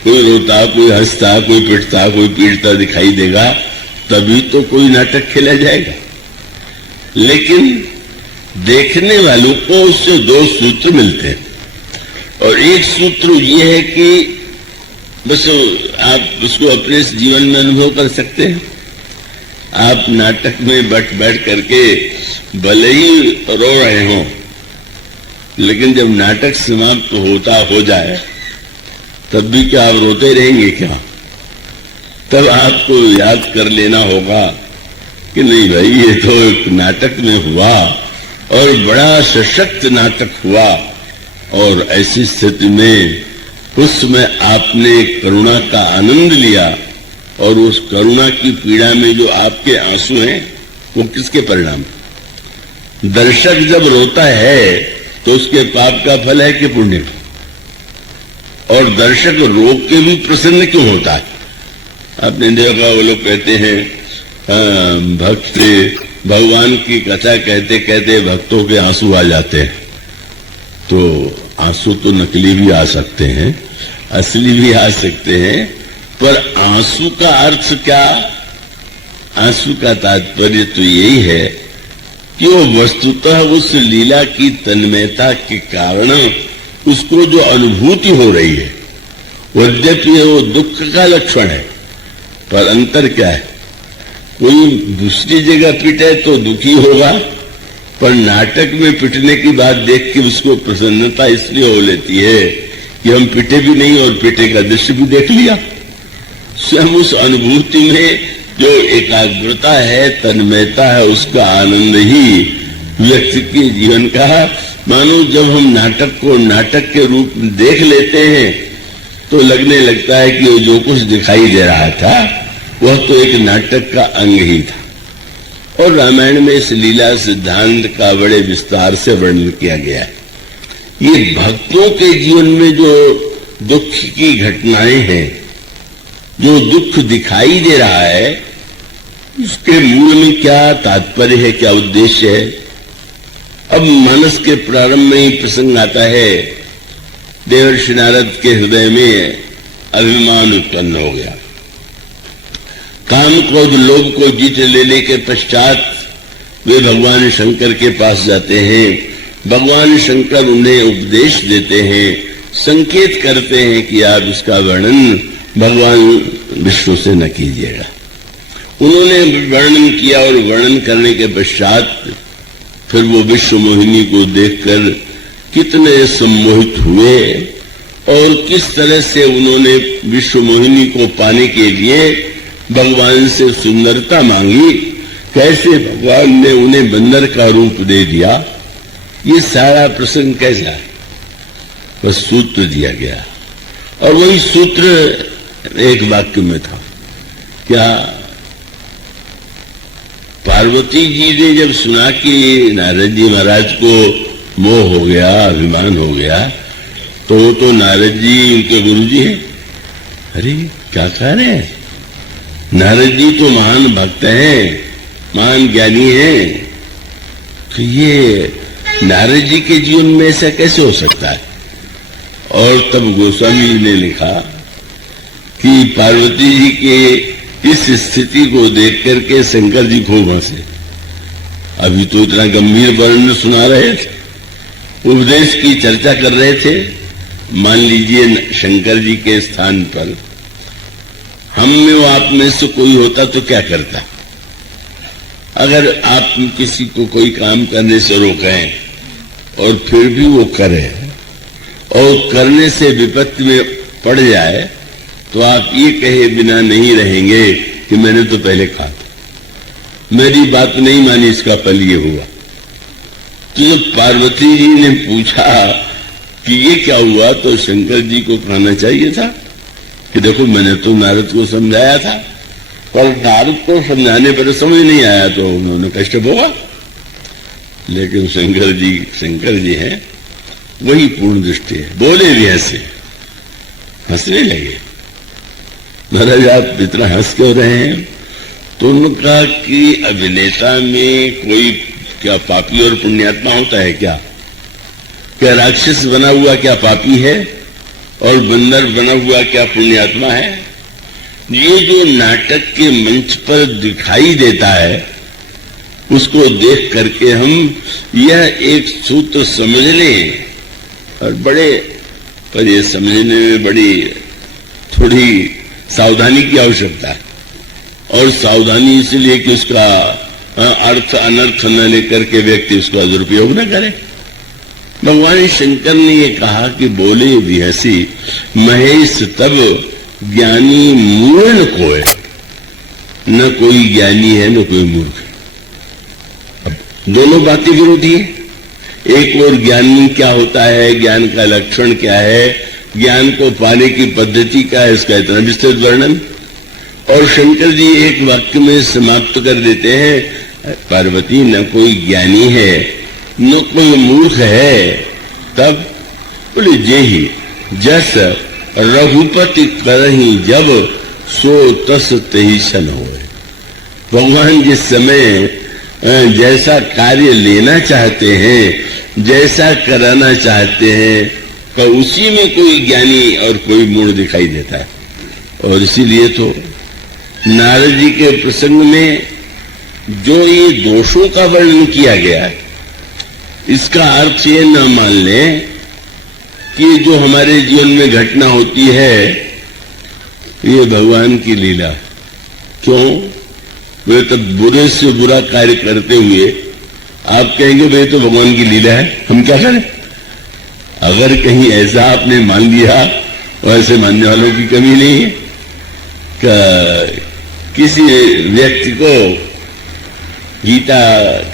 कोई रोता, कोई हंसता, कोई पिटता, कोई पीटता दिखाई देगा, तभी तो कोई नाटक खेला जाएगा। लेकिन देखने वालों को उससे दो सूत्र मिलते हैं, और एक सूत्र ये है कि बस आप उसको अपने जीवन में अनुभव कर सकते हैं। आप नाटक में बैठ करके भले ही रो रहे हो, लेकिन जब नाटक समाप्त हो जाए तब भी क्या आप रोते रहेंगे क्या? तब आपको याद कर लेना होगा कि नहीं भाई ये तो एक नाटक में हुआ और बड़ा सशक्त नाटक हुआ, और ऐसी स्थिति में उस समय आपने करुणा का आनंद लिया, और उस करुणा की पीड़ा में जो आपके आंसू हैं वो किसके परिणाम? दर्शक जब रोता है तो उसके पाप का फल है कि पुण्य का? और दर्शक रो के भी प्रसन्न क्यों होता है? आपने देखा वो लोग कहते हैं भक्त भगवान की कथा कहते कहते भक्तों के आंसू आ जाते हैं। तो आंसू तो नकली भी आ सकते हैं, असली भी आ सकते हैं, पर आंसू का अर्थ क्या? आंसू का तात्पर्य तो यही है कि वो वस्तुतः उस लीला की तन्मयता के कारण उसको जो अनुभूति हो रही है, यद्यपि वो दुख का लक्षण है, पर अंतर क्या है? कोई दूसरी जगह पिटे तो दुखी होगा, पर नाटक में पिटने की बात देख के उसको प्रसन्नता इसलिए हो लेती है कि हम पिटे भी नहीं और पिटे का दृश्य भी देख लिया। स्वयं उस अनुभूति में जो एकाग्रता है, तन्मयता है, उसका आनंद ही व्यक्ति के जीवन का। मानो जब हम नाटक को नाटक के रूप में देख लेते हैं तो लगने लगता है कि जो कुछ दिखाई दे रहा था वह तो एक नाटक का अंग ही था। और रामायण में इस लीला सिद्धांत का बड़े विस्तार से वर्णन किया गया है। ये भक्तों के जीवन में जो दुख की घटनाएं हैं, जो दुख दिखाई दे रहा है, उसके मूल में क्या तात्पर्य है, क्या उद्देश्य है? अब मानस के प्रारंभ में ही प्रसंग आता है, देवर्षि नारद के हृदय में अभिमान उत्पन्न हो गया। काम क्रोध लोभ को जीत लेने के पश्चात वे भगवान शंकर के पास जाते हैं। भगवान शंकर उन्हें उपदेश देते हैं, संकेत करते हैं कि आप इसका वर्णन भगवान विष्णु से न कीजिएगा। उन्होंने वर्णन किया और वर्णन करने के पश्चात फिर वो विश्व मोहिनी को देखकर कितने सम्मोहित हुए और किस तरह से उन्होंने विश्व मोहिनी को पाने के लिए भगवान से सुंदरता मांगी, कैसे भगवान ने उन्हें बंदर का रूप दे दिया। ये सारा प्रसंग कैसा है, बस सूत्र दिया गया और वही सूत्र एक वाक्य में था। क्या पार्वती जी ने जब सुना कि नारद जी महाराज को मोह हो गया, अभिमान हो गया, तो वो तो नारद जी उनके गुरु जी हैं। अरे क्या कह रहे हैं, नारद जी तो महान भक्त हैं, महान ज्ञानी हैं, तो ये नारद जी के जीवन में ऐसा कैसे हो सकता है। और तब गोस्वामी जी ने लिखा कि पार्वती जी के इस स्थिति को देख करके शंकर जी खूब हंसे। अभी तो इतना गंभीर वर्णन सुना रहे थे, उपदेश की चर्चा कर रहे थे। मान लीजिए शंकर जी के स्थान पर हम में वो आप में से कोई होता तो क्या करता। अगर आप किसी को कोई काम करने से रोकें और फिर भी वो करे और करने से विपत्ति में पड़ जाए, तो आप ये कहे बिना नहीं रहेंगे कि मैंने तो पहले कहा था, मेरी बात नहीं मानी, इसका फल ये हुआ। तो जब पार्वती जी ने पूछा कि ये क्या हुआ, तो शंकर जी को कहना चाहिए था कि देखो मैंने तो नारद को समझाया था, पर नारद को समझाने पर समझ नहीं आया तो उन्होंने कष्ट भोगा। लेकिन शंकर जी हैं, वही पूर्ण दृष्टि है। बोले भी ऐसे, हंसने लगे। महाराज आप इतना हंस क्यों रहे हैं। तो उन्होंने कहा कि अभिनेता में कोई क्या पापी और पुण्यात्मा होता है क्या राक्षस बना हुआ क्या पापी है और बंदर बना हुआ क्या पुण्यात्मा है। ये जो नाटक के मंच पर दिखाई देता है उसको देख करके हम यह एक सूत्र समझ लें, और बड़े पर यह समझने में बड़ी थोड़ी सावधानी की आवश्यकता है। और सावधानी इसलिए कि उसका अर्थ अनर्थ न लेकर के व्यक्ति उसका दुरुपयोग न करे। भगवान शंकर ने ये कहा कि बोले विहसी महेश तब ज्ञानी मूढ़ कोय, न कोई ज्ञानी है न कोई मूर्ख। अब दोनों बातें विरोधी है। एक और ज्ञानी क्या होता है, ज्ञान का लक्षण क्या है, ज्ञान को पाने की पद्धति क्या है, इसका इतना विस्तृत वर्णन। और शंकर जी एक वाक्य में समाप्त कर देते हैं, पार्वती न कोई ज्ञानी है न कोई मूर्ख है। तब बोले जे ही जस रघुपति करही जब सो तस तही सन होए। भगवान जिस समय जैसा कार्य लेना चाहते हैं, जैसा कराना चाहते हैं, तो उसी में कोई ज्ञानी और कोई मूढ़ दिखाई देता है। और इसीलिए तो नारद जी के प्रसंग में जो ये दोषों का वर्णन किया गया है, इसका अर्थ ये न मान लें कि जो हमारे जीवन में घटना होती है ये भगवान की लीला। क्यों? वे तो बुरे से बुरा कार्य करते हुए आप कहेंगे वे तो भगवान की लीला है, हम क्या करें। अगर कहीं ऐसा आपने मान लिया, और ऐसे मानने वालों की कमी नहीं है, किसी व्यक्ति को गीता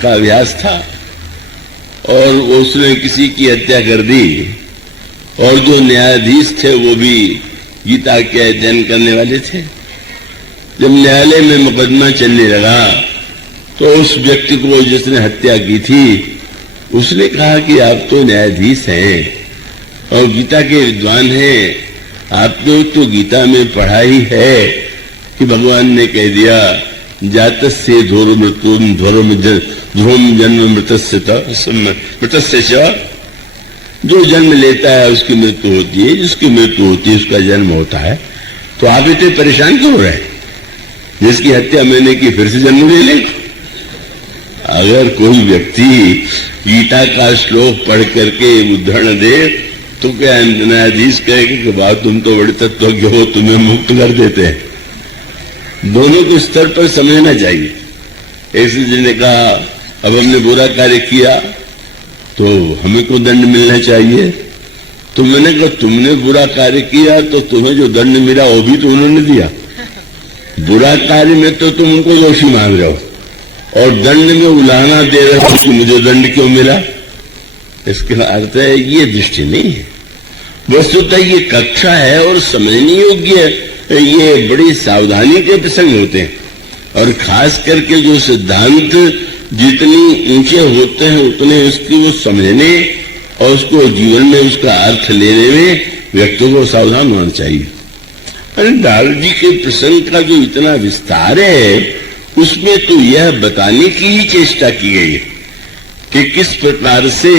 का अभ्यास था और उसने किसी की हत्या कर दी, और जो न्यायाधीश थे वो भी गीता के अध्ययन करने वाले थे। जब न्यायालय में मुकदमा चलने लगा तो उस व्यक्ति को जिसने हत्या की थी उसने कहा कि आप तो न्यायाधीश हैं और गीता के विद्वान हैं, आपने तो गीता में पढ़ा ही है कि भगवान ने कह दिया जातस्य ध्रुव मृत्युम ध्रुव जन्म मृतस्य जो जन्म लेता है उसकी मृत्यु होती है, जिसकी मृत्यु होती है उसका जन्म होता है। तो आप इतने परेशान क्यों हो रहे हैं? जिसकी हत्या मैंने की फिर से जन्म ले ले। अगर कोई व्यक्ति गीता का श्लोक पढ़ करके उद्धरण दे तो क्या न्यायाधीश कहेगा कि वाह तुम तो बड़े तत्वज्ञ हो, तुम्हें मुक्त कर देते हैं। दोनों को स्तर पर समझना चाहिए। एक जी ने कहा अब हमने बुरा कार्य किया तो हमें को दंड मिलना चाहिए। तो मैंने कहा तुमने बुरा कार्य किया तो तुम्हें जो दंड मिला वो भी तो उन्होंने दिया। बुरा कार्य में तो तुम उनको दोषी मान रहे हो और दंड में उलाहना दे रहे हो कि मुझे दंड क्यों मिला। इसका अर्थ है ये दृष्टि नहीं है। वस्तुतः ये कक्षा है और समझने योग्य, ये बड़ी सावधानी के प्रसंग होते हैं। और खास करके जो सिद्धांत जितनी ऊंचे होते हैं उतने उसकी वो समझने और उसको जीवन में उसका अर्थ लेने में व्यक्ति को सावधान होना चाहिए। अरे नारद जी के प्रसंग का जो इतना विस्तार है उसमें तो यह बताने की ही चेष्टा की गई है कि किस प्रकार से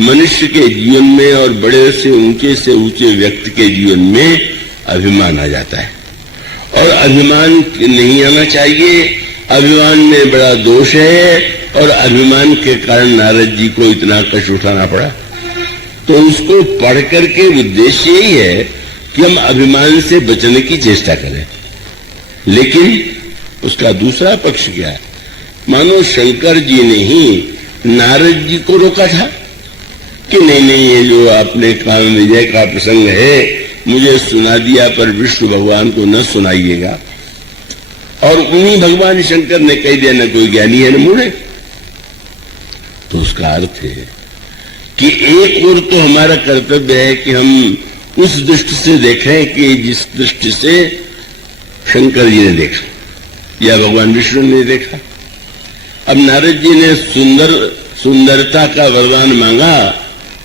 मनुष्य के जीवन में और बड़े से ऊंचे व्यक्ति के जीवन में अभिमान आ जाता है। और अभिमान नहीं आना चाहिए, अभिमान में बड़ा दोष है और अभिमान के कारण नारद जी को इतना कष्ट उठाना पड़ा। तो उसको पढ़ करके उद्देश्य यही है कि हम अभिमान से बचने की चेष्टा करें। लेकिन उसका दूसरा पक्ष क्या है? मानो शंकर जी ने ही नारद जी को रोका था कि नहीं ये जो आपने काम विजय का प्रसंग है मुझे सुना दिया पर विष्णु भगवान को न सुनाइएगा। और उन्हीं भगवान शंकर ने कह दिया न कोई ज्ञानी है न मूढ़। तो उसका अर्थ है कि एक ओर तो हमारा कर्तव्य है कि हम उस दृष्टि से देखें कि जिस दृष्टि से शंकर जी ने देखा या भगवान विष्णु ने देखा। अब नारद जी ने सुंदरता का वरदान मांगा,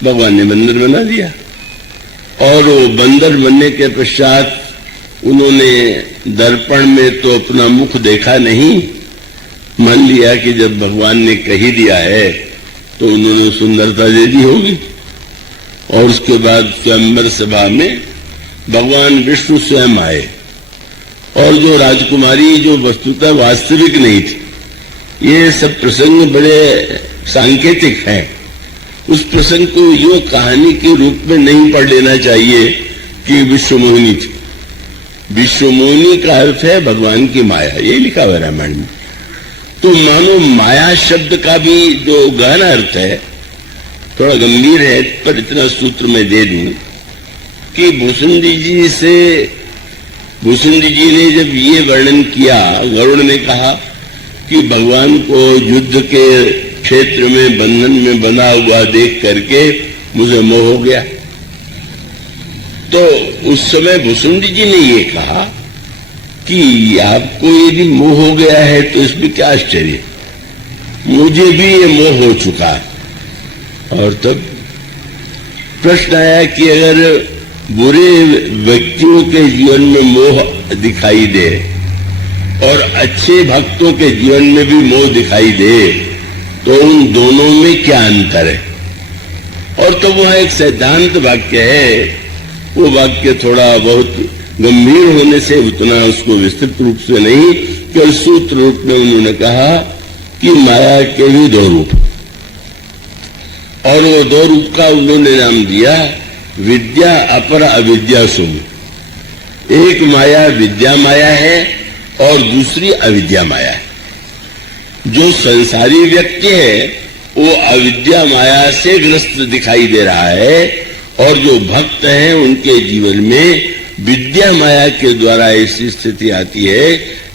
भगवान ने बंदर बना दिया। और वो बंदर बनने के पश्चात उन्होंने दर्पण में तो अपना मुख देखा नहीं, मान लिया कि जब भगवान ने कही दिया है तो उन्होंने सुंदरता दे दी होगी। और उसके बाद स्वयंवर सभा में भगवान विष्णु स्वयं आए और जो राजकुमारी जो वस्तुतः वास्तविक नहीं थी, ये सब प्रसंग बड़े सांकेतिक हैं। उस प्रसंग को यूं कहानी के रूप में नहीं पढ़ लेना चाहिए कि विश्वमोहिनी थी। विश्वमोहिनी का अर्थ है भगवान की माया, ये लिखा हुआ रामायण में। तो मानो माया शब्द का भी जो गहन अर्थ है थोड़ा गंभीर है, पर इतना सूत्र में दे दूं कि भूसुंडी जी ने जब ये वर्णन किया, वरुण ने कहा कि भगवान को युद्ध के क्षेत्र में बंधन में बंधा हुआ देख करके मुझे मोह हो गया। तो उस समय भूसुंडी जी ने ये कहा कि आपको यदि मोह हो गया है तो इसमें क्या आश्चर्य, मुझे भी ये मोह हो चुका है। और तब प्रश्न आया कि अगर बुरे व्यक्तियों के जीवन में मोह दिखाई दे और अच्छे भक्तों के जीवन में भी मोह दिखाई दे तो उन दोनों में क्या अंतर है? और तो वह एक सिद्धांत वाक्य है, वो वाक्य थोड़ा बहुत गंभीर होने से उतना उसको विस्तृत रूप से नहीं, केवल सूत्र रूप में उन्होंने कहा कि माया के भी दो रूप, और वो दो रूप का उन्होंने नाम दिया विद्या अपर अविद्या शुभ। एक माया विद्या माया है और दूसरी अविद्या माया है। जो संसारी व्यक्ति है वो अविद्या माया से ग्रस्त दिखाई दे रहा है और जो भक्त हैं उनके जीवन में विद्या माया के द्वारा ऐसी स्थिति आती है।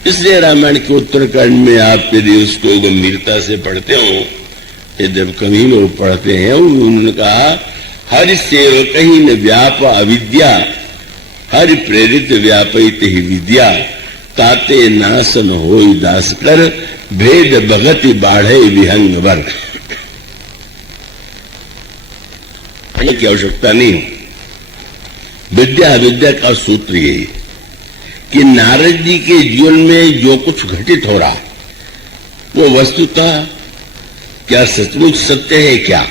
इसलिए रामायण के उत्तरकांड में आप यदि उसको गंभीरता से पढ़ते हो, जब कभी लोग पढ़ते हैं, उन्होंने कहा हरि सेवक ही न व्याप अविद्या, हरि प्रेरित व्यापित ही विद्या, ताते नासन होई दास कर, भेद भगति बाढ़े विहंग वर्ग। की आवश्यकता नहीं हो। विद्या अविद्या का सूत्र यही कि नारद जी के जीवन में जो कुछ घटित हो रहा है वो वस्तुतः क्या सचमुच सत्य है क्या?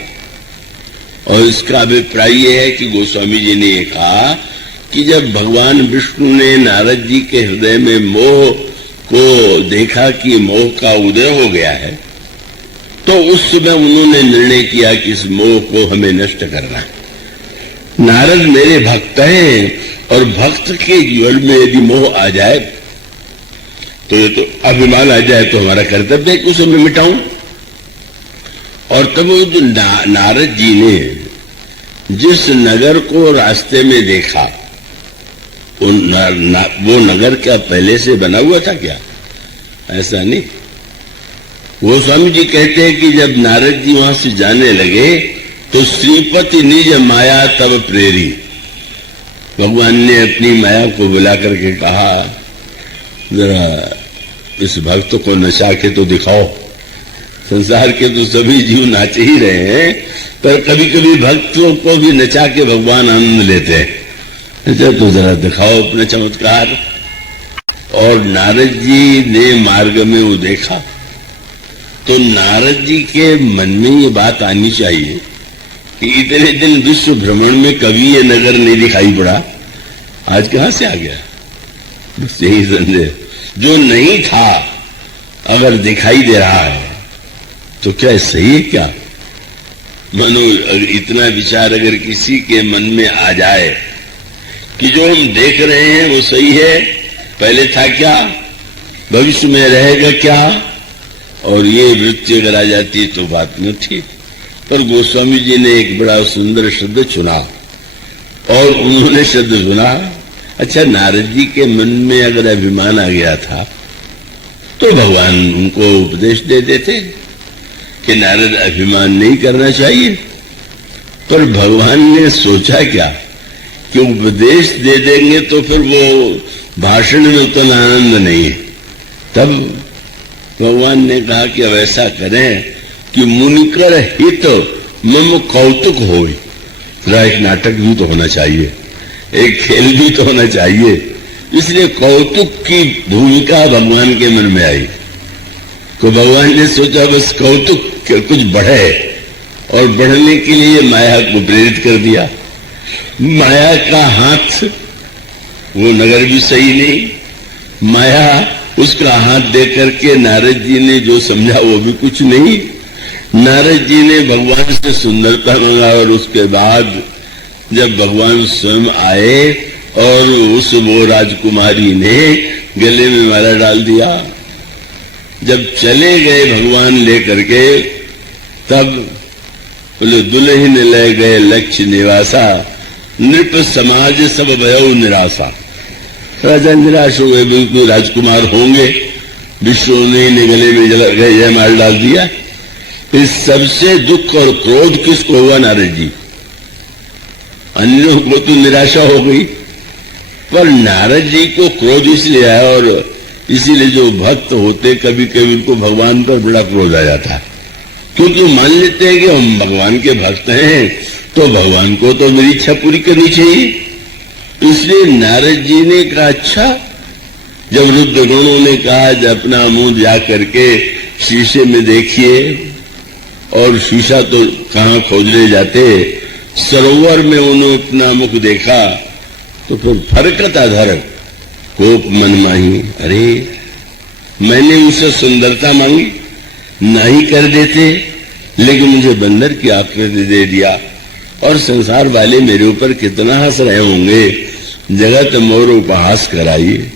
और इसका अभिप्राय यह है कि गोस्वामी जी ने ये कहा कि जब भगवान विष्णु ने नारद जी के हृदय में मोह को देखा कि मोह का उदय हो गया है, तो उस समय उन्होंने निर्णय किया कि इस मोह को हमें नष्ट करना है। नारद मेरे भक्त हैं और भक्त के जीवन में यदि मोह आ जाए तो ये तो अभिमान आ जाए तो हमारा कर्तव्य है कि उसे मैं मिटाऊं। और तब वो जो नारद जी ने जिस नगर को रास्ते में देखा वो नगर क्या पहले से बना हुआ था क्या? ऐसा नहीं। वो स्वामी जी कहते हैं कि जब नारद जी वहां से जाने लगे तो श्रीपति निज माया तब प्रेरी, भगवान ने अपनी माया को बुला करके कहा जरा इस भक्त को नचा के तो दिखाओ। संसार के तो सभी जीव नाच ही रहे हैं, पर कभी कभी भक्तों को भी नचा के भगवान आनंद लेते हैं। अच्छा तो जरा दिखाओ अपना चमत्कार। और नारद जी ने मार्ग में वो देखा तो नारद जी के मन में ये बात आनी चाहिए कि इतने दिन विश्व भ्रमण में कभी ये नगर नहीं दिखाई पड़ा, आज कहां से आ गया? बस यही संदेह। जो नहीं था अगर दिखाई दे रहा है तो क्या सही है क्या? मानो इतना विचार अगर किसी के मन में आ जाए कि जो हम देख रहे हैं वो सही है, पहले था क्या, भविष्य में रहेगा क्या, और ये वृत्ति अगर आ जाती तो बात न थी। पर गोस्वामी जी ने एक बड़ा सुंदर शब्द चुना और उन्होंने शब्द सुना। अच्छा, नारद जी के मन में अगर अभिमान आ गया था तो भगवान उनको उपदेश दे देते कि नारद अभिमान नहीं करना चाहिए। पर भगवान ने सोचा क्या कि उपदेश दे देंगे तो फिर वो भाषण में उतना आनंद नहीं है। तब भगवान ने कहा कि अब ऐसा करें कि मुनिकर हित मम कौतुक हो। एक नाटक भी तो होना चाहिए, एक खेल भी तो होना चाहिए। इसलिए कौतुक की भूमिका भगवान के मन में आई। तो भगवान ने सोचा बस कौतुक कुछ बढ़े, और बढ़ने के लिए माया को प्रेरित कर दिया। माया का हाथ, वो नगर भी सही नहीं, माया उसका हाथ दे करके नारद जी ने जो समझा वो भी कुछ नहीं। नारद जी ने भगवान से सुंदरता मांगा और उसके बाद जब भगवान स्वयं आए और उस वो राजकुमारी ने गले में माला डाल दिया। जब चले गए भगवान लेकर के, तब बोले दुल्हन ले गए लक्ष्य निवासा, नृप समाज सब भयो निराशा। राजा निराश हो गए, बिल्कुल राजकुमार होंगे, विष्णु ने गले में गए जयमाल डाल दिया। इस सबसे दुख और क्रोध किसको हुआ? नारद जी। अन्यों को तो निराशा हो गई, पर नारद जी को क्रोध इसलिए आया, और इसीलिए जो भक्त होते कभी कभी उनको भगवान पर बड़ा क्रोध आ जाता है, क्योंकि मान लेते हैं कि हम भगवान के भक्त हैं तो भगवान को तो मेरी इच्छा पूरी करनी चाहिए। इसलिए नारद जी ने कहा अच्छा, जब रुद्रगणों ने कहा जब अपना मुंह जा करके शीशे में देखिए, और शीशा तो कहां खोजने जाते, सरोवर में उन्होंने अपना मुख देखा तो फिर फरकता धर कोप मन माही। अरे मैंने उसे सुंदरता मांगी, नहीं कर देते, लेकिन मुझे बंदर की आकृति दे दिया, और संसार वाले मेरे ऊपर कितना हंस रहे होंगे, जगत मोर उपहास कराइए।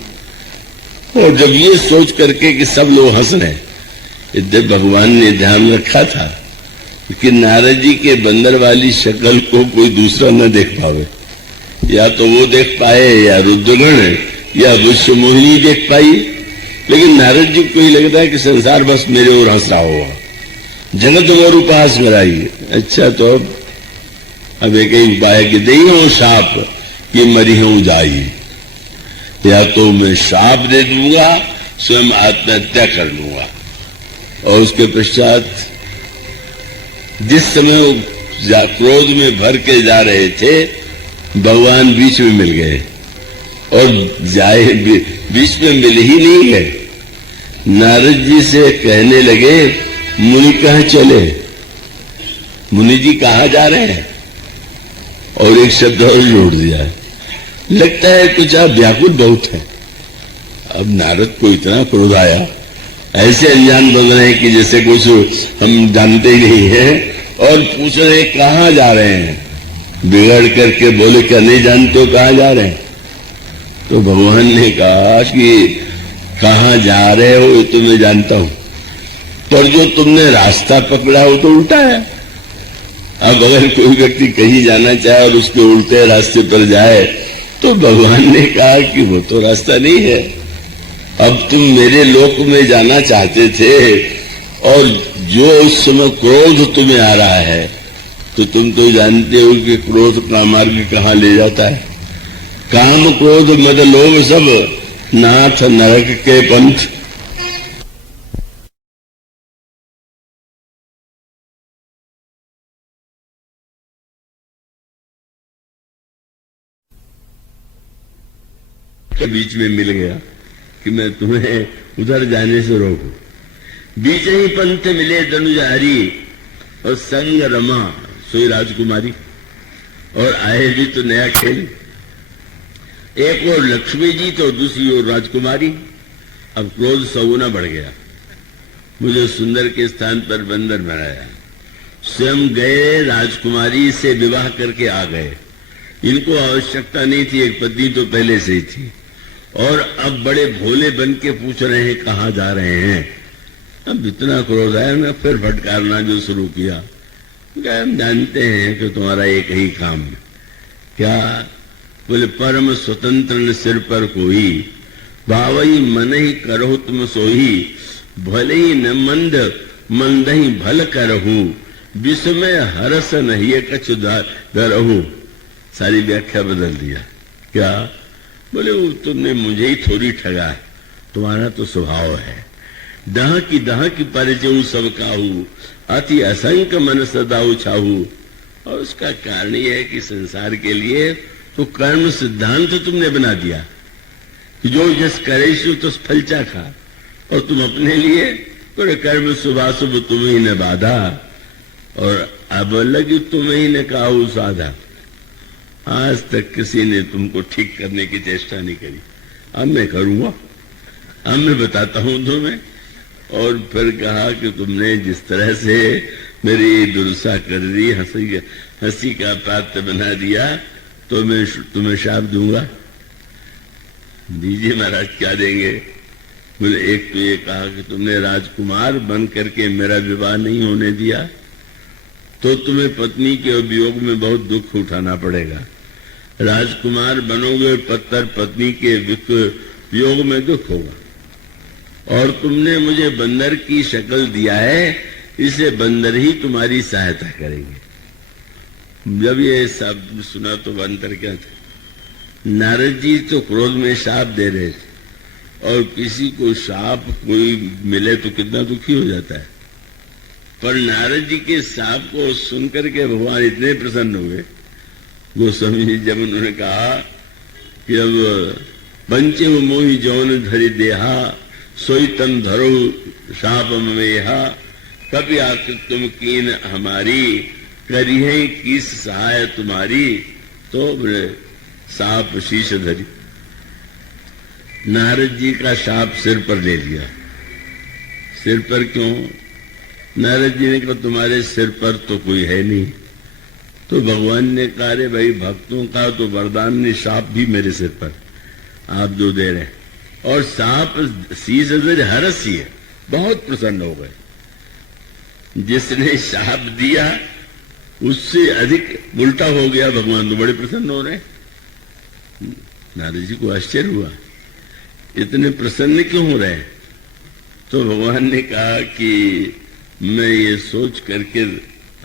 और जब ये सोच करके कि सब लोग हंस रहे, जब भगवान ने ध्यान रखा था कि नारद जी के बंदर वाली शक्ल को कोई दूसरा न देख पावे, या तो वो देख पाए या रुद्रगण या विश्व मोहिनी देख पाई, लेकिन नारद जी को ही लगता है कि संसार बस मेरे ओर हंस रहा होगा, जगत मोर उपहास कराइए। अच्छा, तो अब एक ही उपाय कि दे हूं शाप कि मरी हूं जाइए, या तो मैं शाप दे दूंगा, स्वयं आत्महत्या कर लूंगा। और उसके पश्चात जिस समय वो क्रोध में भर के जा रहे थे, भगवान बीच में मिल गए, और जाए बीच में मिल ही नहीं गए। नारद जी से कहने लगे मुनि कहां चले, मुनि जी कहां जा रहे हैं? और एक शब्द और जोड़ दिया है। लगता है कुछ आप व्याकुल बहुत है। अब नारद को इतना क्रोध आया, ऐसे अनजान बन रहे हैं कि जैसे कुछ हम जानते ही नहीं है, और पूछ रहे कहाँ जा रहे हैं। बिगड़ करके बोले क्या नहीं जानते हो कहाँ जा रहे हैं? तो भगवान ने कहा कि कहाँ जा रहे हो ये तो मैं जानता हूं, पर जो तुमने रास्ता पकड़ा हो तो उल्टा है। अब अगर कोई व्यक्ति कहीं जाना चाहे और उसके उल्टे रास्ते पर जाए तो भगवान ने कहा कि वो तो रास्ता नहीं है। अब तुम मेरे लोक में जाना चाहते थे और जो उस समय क्रोध तुम्हें आ रहा है, तो तुम तो जानते हो कि क्रोध का मार्ग कहाँ ले जाता है। काम क्रोध मद लोभ सब नाथ नरक के पंथ। के बीच में मिल गया कि मैं तुम्हें उधर जाने से रोकूं। बीच ही पंथ मिले धनुजारी और संग रमा सोई राजकुमारी। और आए भी तो नया खेल, एक और लक्ष्मी जी तो दूसरी ओर राजकुमारी। अब क्रोध सगुना बढ़ गया। मुझे सुंदर के स्थान पर बंदर बनाया। स्वयं गए राजकुमारी से विवाह करके आ गए। इनको आवश्यकता नहीं थी, एक पत्नी तो पहले से ही थी। और अब बड़े भोले बन के पूछ रहे हैं कहाँ जा रहे हैं। अब इतना क्रोध आया, मैं फिर फटकारना जो शुरू किया। हम जानते हैं कि तुम्हारा एक ही काम है। क्या? बोले परम स्वतंत्र न सिर पर कोई, भावई मन ही करो तुम सोही, भले ही न मंद मंद ही भल करहूं, विस्मय हरस नहीं कछ डरहूं। सारी व्याख्या बदल दिया। क्या? बोले वो तुमने मुझे ही थोड़ी ठगा है, तुम्हारा तो स्वभाव है। दह की परिचय सब काहू, अति असंख्य मन सदा छाहू। और उसका कारण यह है कि संसार के लिए तो कर्म सिद्धांत तुमने बना दिया कि जो जस करे सो तो फल चाखा, और तुम अपने लिए पूरे कर्म शुभाशुभ तुम्हें न बाधा, और अब लगी तुम्हें ही न काहू साधा। आज तक किसी ने तुमको ठीक करने की चेष्टा नहीं करी। अब मैं करूंगा, अब मैं बताता हूं तुम्हें। और फिर कहा कि तुमने जिस तरह से मेरी दुर्दशा कर दी, हंसी का पात्र बना दिया, तो मैं तुम्हें शाप दूंगा। दीजिए महाराज, क्या देंगे? बोले एक तो ये कहा कि तुमने राजकुमार बन करके मेरा विवाह नहीं होने दिया, तो तुम्हें पत्नी के वियोग में बहुत दुख उठाना पड़ेगा। राजकुमार बनोगे पत्थर पत्नी के वियोग में दुख होगा। और तुमने मुझे बंदर की शक्ल दिया है, इसे बंदर ही तुम्हारी सहायता करेंगे। जब ये शब्द सुना तो बंदर क्या थे? नारद जी तो क्रोध में शाप दे रहे थे, और किसी को शाप कोई मिले तो कितना दुखी हो जाता है। पर नारद जी के शाप को सुनकर के भगवान इतने प्रसन्न हुए। गोस्वामी जी जब उन्होंने कहा कि अब पंचे मोहि जौन धरि देहा, सोई तन धरो शाप मेहा, कभी आके तुम कीन हमारी, करी है किस सहाय तुम्हारी, तो साप शीश धरी। नारद जी का शाप सिर पर ले लिया। सिर पर क्यों? नारद जी ने कहा तुम्हारे सिर पर तो कोई है नहीं। तो भगवान ने कहा रे भाई, भक्तों का तो वरदान ने शाप भी मेरे सिर पर आप जो दे रहे हैं। और सांप शीश हरस ही है, बहुत प्रसन्न हो गए। जिसने शाप दिया उससे अधिक उल्टा हो गया, भगवान तो बड़े प्रसन्न हो रहे। नारद जी को आश्चर्य हुआ, इतने प्रसन्न क्यों हो रहे? तो भगवान ने कहा कि मैं ये सोच करके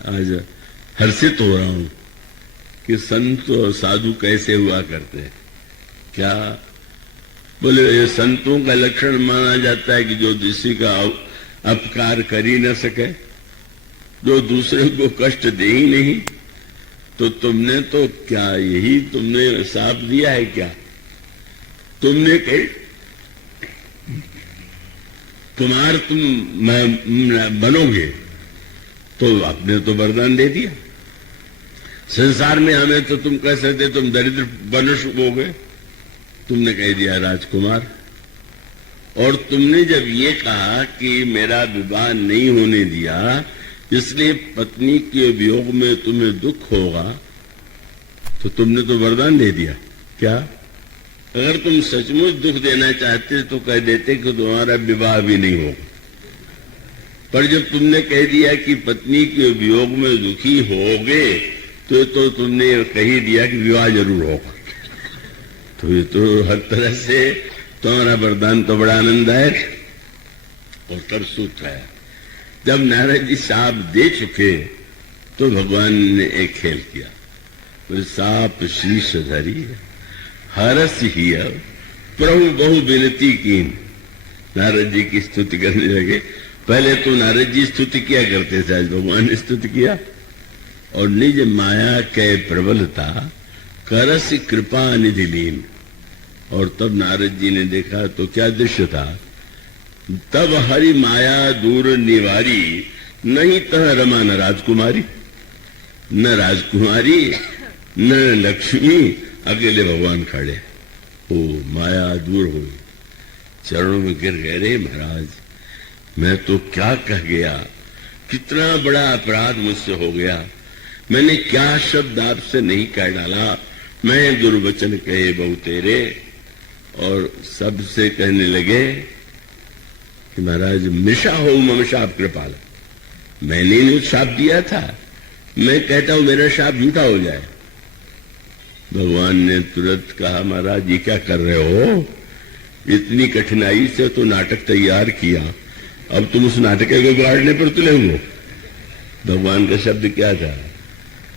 आज हर्षित हो रहा हूं कि संत और साधु कैसे हुआ करते हैं। क्या? बोले ये संतों का लक्षण माना जाता है कि जो किसी का अपकार कर ही न सके, जो दूसरे को कष्ट दे ही नहीं। तो तुमने तो क्या यही तुमने साफ दिया है? क्या तुमने कही तुम बनोगे, तो आपने तो वरदान दे दिया। संसार में हमें तो तुम कह सकते तुम दरिद्र मनुष्य हो गए, तुमने कह दिया राजकुमार। और तुमने जब ये कहा कि मेरा विवाह नहीं होने दिया इसलिए पत्नी के वियोग में तुम्हें दुख होगा, तो तुमने तो वरदान दे दिया। क्या? अगर तुम सचमुच दुख देना चाहते तो कह देते कि तुम्हारा विवाह भी नहीं होगा। पर जब तुमने कह दिया कि पत्नी के वियोग में दुखी होगे तो तुमने कह ही दिया कि विवाह जरूर होगा। तो ये तो हर तरह से तुम्हारा वरदान तो बड़ा आनंददायक। और तब सूत्र है, जब नारद जी साप दे चुके तो भगवान ने एक खेल किया, तो साप शीश धरी हरस ही प्रभु बहु विनती कीन। नारद जी की स्तुति करने लगे। पहले तो नारद जी स्तुति किया करते थे, आज भगवान ने स्तुति किया। और निज माया कै प्रबलता करस कृपा निधि लीन। और तब नारद जी ने देखा तो क्या दृश्य था, तब हरि माया दूर निवारी, नहीं तह रमा न राजकुमारी, न राजकुमारी न लक्ष्मी, अकेले भगवान खड़े। ओ माया दूर हुई, चरणों में गिर गए। रे महाराज, मैं तो क्या कह गया, कितना बड़ा अपराध मुझसे हो गया। मैंने क्या शब्द आपसे नहीं कह डाला, मैं दुर्वचन कहे बहु तेरे। और सबसे कहने लगे कि महाराज मिशा हो मम शाप कृपाल, मैंने ही शाप दिया था, मैं कहता हूं मेरा शाप झूठा हो जाए। भगवान ने तुरंत कहा, महाराज ये क्या कर रहे हो, इतनी कठिनाई से तो नाटक तैयार किया, अब तुम उस नाटक को बिगाड़ने पर तुले हो। भगवान का शब्द क्या था,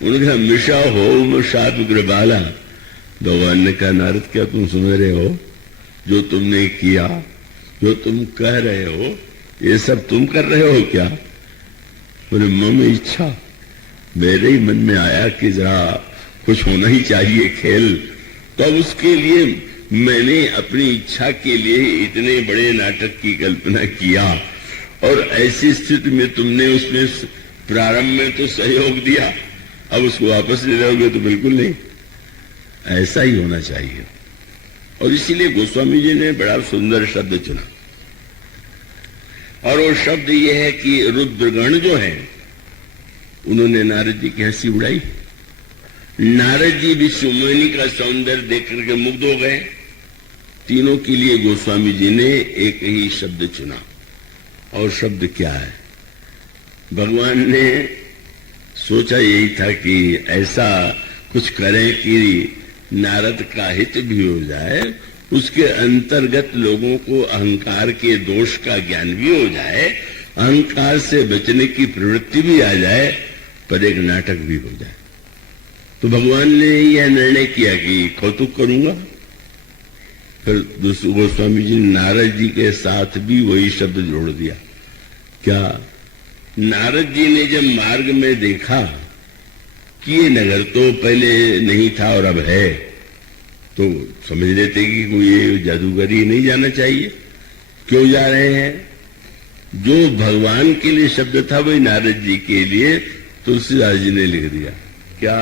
उन्होंने कहा मिशा हो शाप कृपाला। भगवान ने कहा, नारद क्या तुम सुन रहे हो, जो तुमने किया, जो तुम कह रहे हो, ये सब तुम कर रहे हो क्या? बोले मम इच्छा, मेरे ही मन में आया कि जरा कुछ होना ही चाहिए खेल, तो उसके लिए मैंने अपनी इच्छा के लिए इतने बड़े नाटक की कल्पना किया। और ऐसी स्थिति में तुमने उसमें प्रारंभ में तो सहयोग दिया, अब उसको वापस ले रहोगे तो बिल्कुल नहीं। ऐसा ही होना चाहिए। और इसीलिए गोस्वामी जी ने बड़ा सुंदर शब्द चुना, और वो शब्द ये है कि रुद्रगण जो है उन्होंने नारद जी की हंसी उड़ाई। नारद जी भी सुमोहिनी का सौंदर्य देख करके मुग्ध हो गए। तीनों के लिए गोस्वामी जी ने एक ही शब्द चुना, और शब्द क्या है? भगवान ने सोचा यही था कि ऐसा कुछ करें कि नारद का हित भी हो जाए, उसके अंतर्गत लोगों को अहंकार के दोष का ज्ञान भी हो जाए, अहंकार से बचने की प्रवृत्ति भी आ जाए, पर एक नाटक भी हो जाए। तो भगवान ने यह निर्णय किया कि कौतुक करूंगा। फिर गोस्वामी जी ने नारद जी के साथ भी वही शब्द जोड़ दिया। क्या? नारद जी ने जब मार्ग में देखा कि ये नगर तो पहले नहीं था और अब है, तो समझ लेते कि कोई ये जादूगरी नहीं जाना चाहिए। क्यों जा रहे हैं? जो भगवान के लिए शब्द था वही नारद जी के लिए तुलसीदास जी ने लिख दिया। क्या?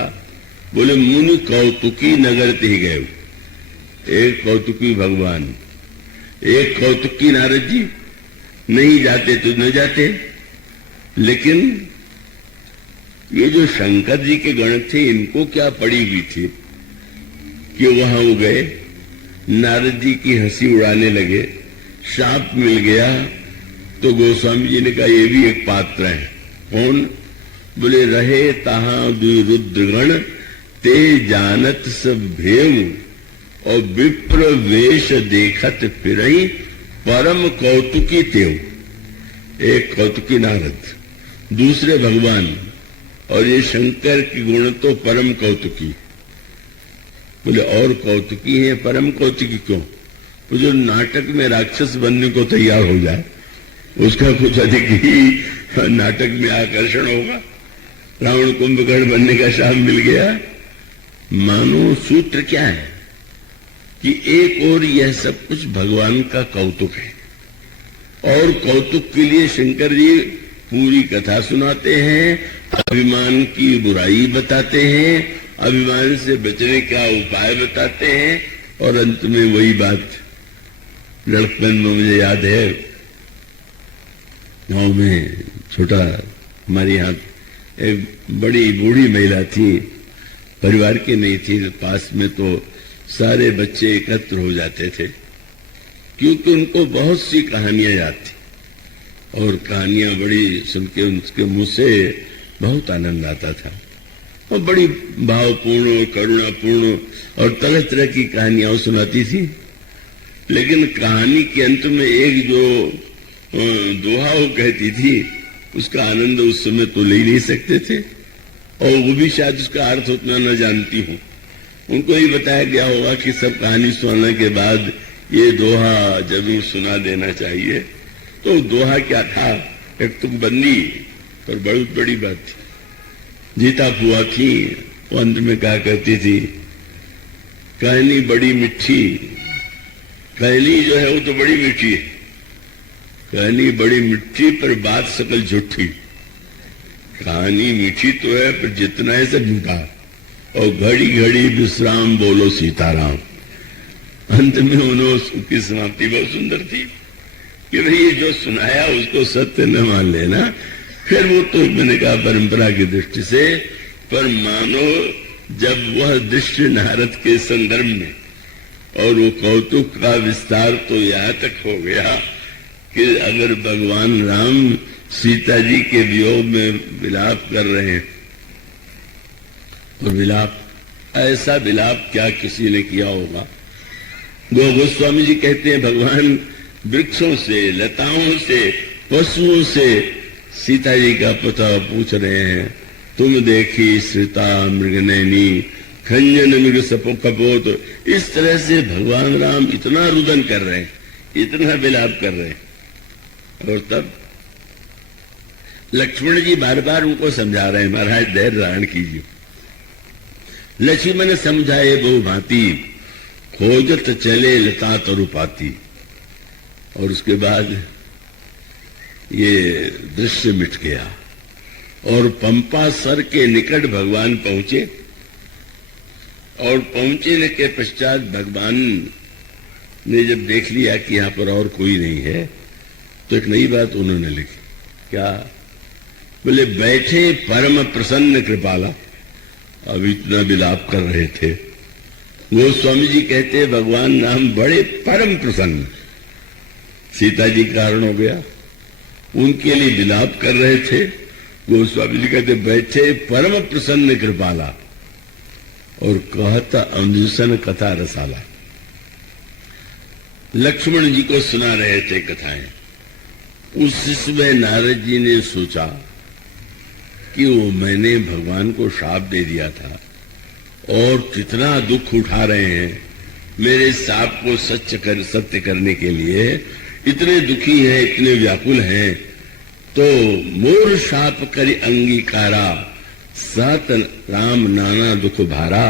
बोले मुनि कौतुकी नगर ते गए। एक कौतुकी भगवान, एक कौतुकी नारद जी, नहीं जाते तो न जाते। लेकिन ये जो शंकर जी के गण थे, इनको क्या पड़ी हुई थी कि वहां वो गए, नारद जी की हंसी उड़ाने लगे, शाप मिल गया। तो गोस्वामी जी ने कहा ये भी एक पात्र है। कौन? बोले रहे तहां दुई रुद्रगण, ते जानत सब भेम, और विप्र वेश देखत फिरई, परम कौतुकी तेव। एक कौतुकी नारद, दूसरे भगवान, और ये शंकर की गुण तो परम कौतुकी। बोले और कौतुकी है, परम कौतुकी क्यों? वो जो नाटक में राक्षस बनने को तैयार हो जाए, उसका कुछ अधिक ही नाटक में आकर्षण होगा। रावण कुंभकर्ण बनने का शाप मिल गया। मानो सूत्र क्या है कि एक और यह सब कुछ भगवान का कौतुक है, और कौतुक के लिए शंकर जी पूरी कथा सुनाते हैं, अभिमान की बुराई बताते हैं, अभिमान से बचने का उपाय बताते हैं, और अंत में वही बात लड़कपन में मुझे याद है, गांव में छोटा हमारे यहाँ एक बड़ी बूढ़ी महिला थी, परिवार की नहीं थी, पास में तो सारे बच्चे एकत्र हो जाते थे, क्योंकि उनको बहुत सी कहानियां याद थी और कहानियां बड़ी सुन के उनके मुंह से बहुत आनंद आता था और बड़ी भावपूर्ण और करुणापूर्ण और तरह तरह की कहानियां सुनाती थी। लेकिन कहानी के अंत में एक जो दोहा वो कहती थी, उसका आनंद उस समय तो ले नहीं सकते थे, और वो भी शायद उसका अर्थ उतना न जानती हूँ। उनको ही बताया गया होगा कि सब कहानी सुनाने के बाद ये दोहा जरूर सुना देना चाहिए। तो दोहा क्या था, एक तुकबंदी, पर बहुत बड़ी बात थी। जीता फुआ थी, वो अंत में कहा करती थी, कहानी बड़ी मिठी, कहानी जो है वो तो बड़ी मीठी है, कहानी बड़ी मिठी पर बात सकल झूठी। कहानी मीठी तो है पर जितना है सब झूठा, और घड़ी घड़ी विश्राम बोलो सीताराम। अंत में उन्होंने की समाप्ति बहुत सुंदर थी कि भाई जो सुनाया उसको सत्य न मान लेना। फिर वो तो मैंने कहा परंपरा की दृष्टि से, पर मानो जब वह दृश्य नारद के संदर्भ में, और वो कौतुक का विस्तार तो यहाँ तक हो गया कि अगर भगवान राम सीता जी के वियोग में विलाप कर रहे हैं, और विलाप, ऐसा विलाप क्या किसी ने किया होगा। गोस्वामी जी कहते हैं भगवान वृक्षों से, लताओं से, पशुओं से सीता जी का पता पूछ रहे हैं। तुम देखी श्रिता मृगनैनी खंजन मृग सपो कपोत। इस तरह से भगवान राम इतना रुदन कर रहे हैं, इतना विलाप कर रहे हैं, और तब लक्ष्मण जी बार बार उनको समझा रहे हैं, महाराज धैर्य धारण कीजिए। लक्ष्मण समझाए बहु भांति, खोजत चले लता तरुपाती। और उसके बाद ये दृश्य मिट गया और पंपा सर के निकट भगवान पहुंचे, और पहुंचने के पश्चात भगवान ने जब देख लिया कि यहां पर और कोई नहीं है, तो एक नई बात उन्होंने लिखी। क्या बोले, बैठे परम प्रसन्न कृपाला। अब इतना विलाप कर रहे थे, गोस्वामी जी कहते भगवान नाम बड़े परम प्रसन्न, सीता जी कारण हो गया, उनके लिए विलाप कर रहे थे। गोस्वामी जी कहते बैठे परम प्रसन्न कृपाला, और कहता अंजुसन कथा रसाला। लक्ष्मण जी को सुना रहे थे कथाएं। उस समय नारद जी ने सोचा कि वो मैंने भगवान को श्राप दे दिया था, और कितना दुख उठा रहे हैं मेरे शाप को सत्य करने के लिए, इतने दुखी हैं, इतने व्याकुल हैं। तो मोर शाप करी अंगीकारा, सत राम नाना दुख भारा।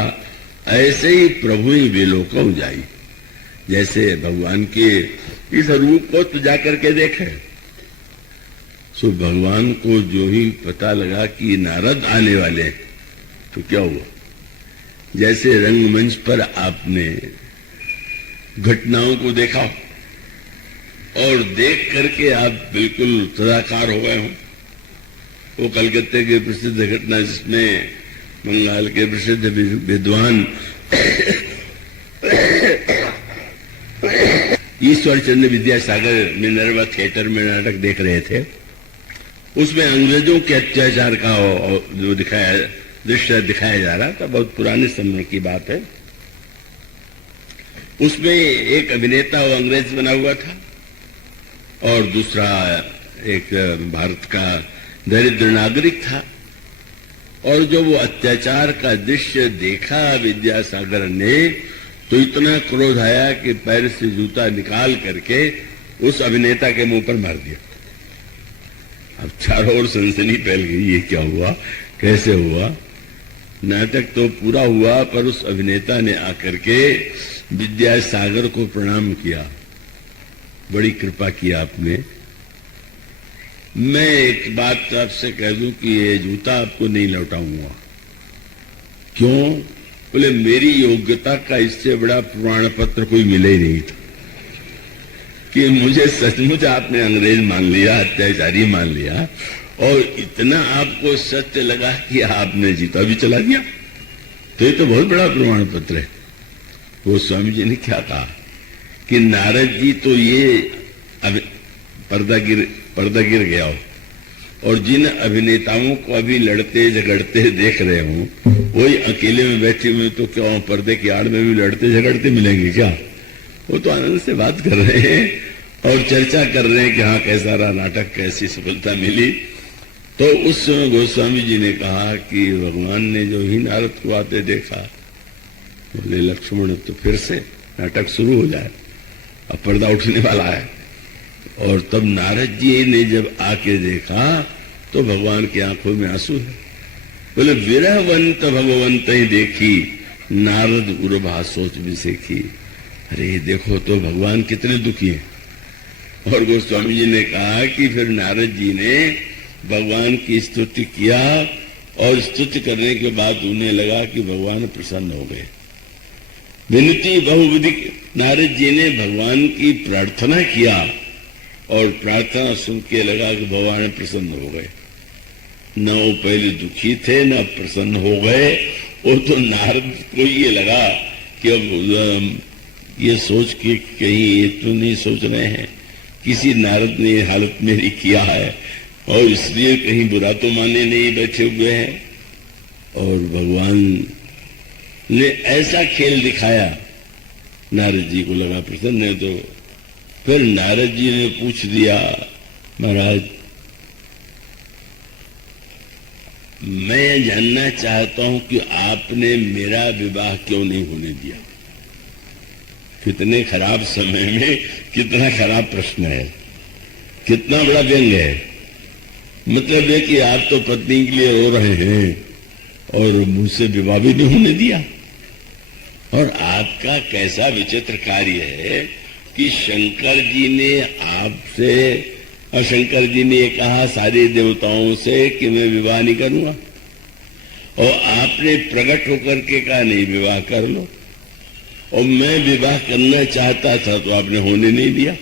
ऐसे ही प्रभु ही विलोकौ जाई। जैसे भगवान के इस रूप को तो जाकर के देखे, सो भगवान को जो ही पता लगा कि नारद आने वाले, तो क्या हुआ। जैसे रंगमंच पर आपने घटनाओं को देखा और देख करके आप बिल्कुल तदाकार हो गए हो। वो कलकत्ते की प्रसिद्ध घटना जिसमें बंगाल के प्रसिद्ध विद्वान ईश्वर चंद्र विद्यासागर मिनर्वा थिएटर में नाटक देख रहे थे, उसमें अंग्रेजों के अत्याचार का जो दृश्य दिखाया जा रहा था। बहुत पुराने समय की बात है। उसमें एक अभिनेता वो अंग्रेज बना हुआ था, और दूसरा एक भारत का दरिद्र नागरिक था। और जो वो अत्याचार का दृश्य देखा विद्यासागर ने, तो इतना क्रोध आया कि पैर से जूता निकाल करके उस अभिनेता के मुंह पर मार दिया। अब चारों ओर सनसनी फैल गई, ये क्या हुआ, कैसे हुआ। नाटक तो पूरा हुआ, पर उस अभिनेता ने आकर के विद्यासागर को प्रणाम किया, बड़ी कृपा किया आपने। मैं एक बात आपसे कह दूं कि ये जूता आपको नहीं लौटाऊंगा। क्यों? बोले मेरी योग्यता का इससे बड़ा प्रमाण पत्र कोई मिले ही नहीं था कि मुझे सचमुच आपने अंग्रेज मान लिया, अत्याचारी मान लिया, और इतना आपको सत्य लगा कि आपने जूता भी चला दिया। तो ये तो बहुत बड़ा प्रमाण पत्र है। वो स्वामी जी ने क्या कहा कि नारद जी तो ये पर्दा गिर गया हो, और जिन अभिनेताओं को अभी लड़ते झगड़ते देख रहे हो, वही अकेले में बैठे हुए तो क्या पर्दे की आड़ में भी लड़ते झगड़ते मिलेंगे क्या? वो तो आनंद से बात कर रहे हैं और चर्चा कर रहे हैं कि हाँ कैसा रहा नाटक, कैसी सफलता मिली। तो उस समय गोस्वामी जी ने कहा कि भगवान ने जो ही नारद को आते देखा, बोले लक्ष्मण तो फिर से नाटक शुरू हो जाए, अब पर्दा उठने वाला है। और तब नारद जी ने जब आके देखा तो भगवान की आंखों में आंसू है। बोले विरहवंत भगवंत ही देखी, नारद उर्भा सोच भी सीखी। अरे देखो तो भगवान कितने दुखी हैं। और गोस्वामी जी ने कहा कि फिर नारद जी ने भगवान की स्तुति किया, और स्तुति करने के बाद उन्हें लगा कि भगवान प्रसन्न हो गए। विनती बहुविधि, नारद जी ने भगवान की प्रार्थना किया और प्रार्थना सुन के लगा कि भगवान प्रसन्न हो गए। न वो पहले दुखी थे न प्रसन्न हो गए। वो तो नारद को ये लगा कि अब ये सोच के कहीं ये तो नहीं सोच रहे हैं किसी नारद ने हालत मेरी किया है, और इसलिए कहीं बुरा तो माने नहीं बैठे हुए हैं। और भगवान ने ऐसा खेल दिखाया, नारद जी को लगा प्रसन्न है। तो फिर नारद जी ने पूछ दिया, महाराज मैं जानना चाहता हूं कि आपने मेरा विवाह क्यों नहीं होने दिया? कितने खराब समय में कितना खराब प्रश्न है, कितना बड़ा व्यंग है। मतलब है कि आप तो पत्नी के लिए रो रहे हैं और मुझसे विवाह भी नहीं होने दिया। और आपका कैसा विचित्र कार्य है कि शंकर जी ने आपसे, और शंकर जी ने कहा सारे देवताओं से कि मैं विवाह नहीं करूंगा, और आपने प्रकट होकर के कहा नहीं विवाह कर लो, और मैं विवाह करना चाहता था तो आपने होने नहीं दिया।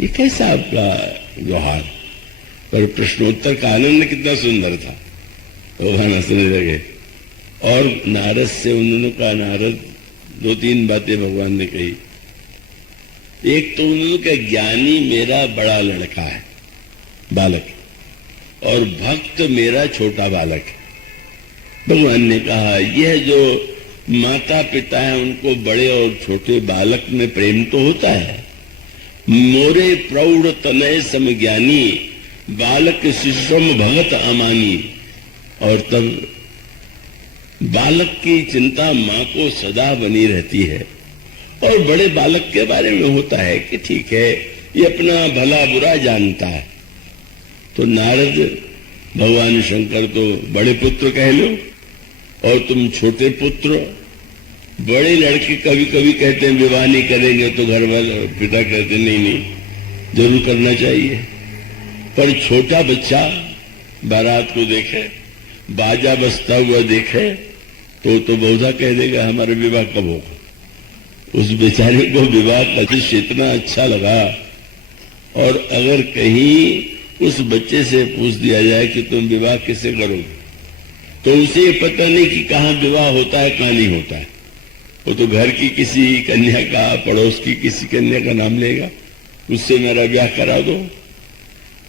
ये कैसा आपका व्यवहार? पर प्रश्नोत्तर का आनंद कितना सुंदर था, वो हंसने लगे। और नारद से उन्होंने कहा, नारद दो तीन बातें भगवान ने कही। एक तो उन्होंने कहा ज्ञानी मेरा बड़ा लड़का है, बालक, और भक्त मेरा छोटा बालक है। भगवान ने कहा यह जो माता पिता है उनको बड़े और छोटे बालक में प्रेम तो होता है। मोरे प्रौढ़ तनय सम ज्ञानी, बालक शिशुम भगत अमानी। और तब बालक की चिंता माँ को सदा बनी रहती है, और बड़े बालक के बारे में होता है कि ठीक है ये अपना भला बुरा जानता है। तो नारद भगवान शंकर तो बड़े पुत्र कह लो, और तुम छोटे पुत्र। बड़े लड़के कभी कभी कहते हैं विवाह नहीं करेंगे, तो घर वाले पिता कहते नहीं जरूर करना चाहिए। पर छोटा बच्चा बारात को देखे, बाजा बजता हुआ देखे, तो बहुधा कह देगा हमारा विवाह कब होगा। उस बेचारे को विवाह का दृश्य इतना अच्छा लगा। और अगर कहीं उस बच्चे से पूछ दिया जाए कि तुम विवाह किससे करोगे, तो उसे पता नहीं कि कहाँ विवाह होता है कहाँ नहीं होता है। वो तो घर की किसी कन्या का, पड़ोस की किसी कन्या का नाम लेगा, उससे मेरा ब्याह करा दो।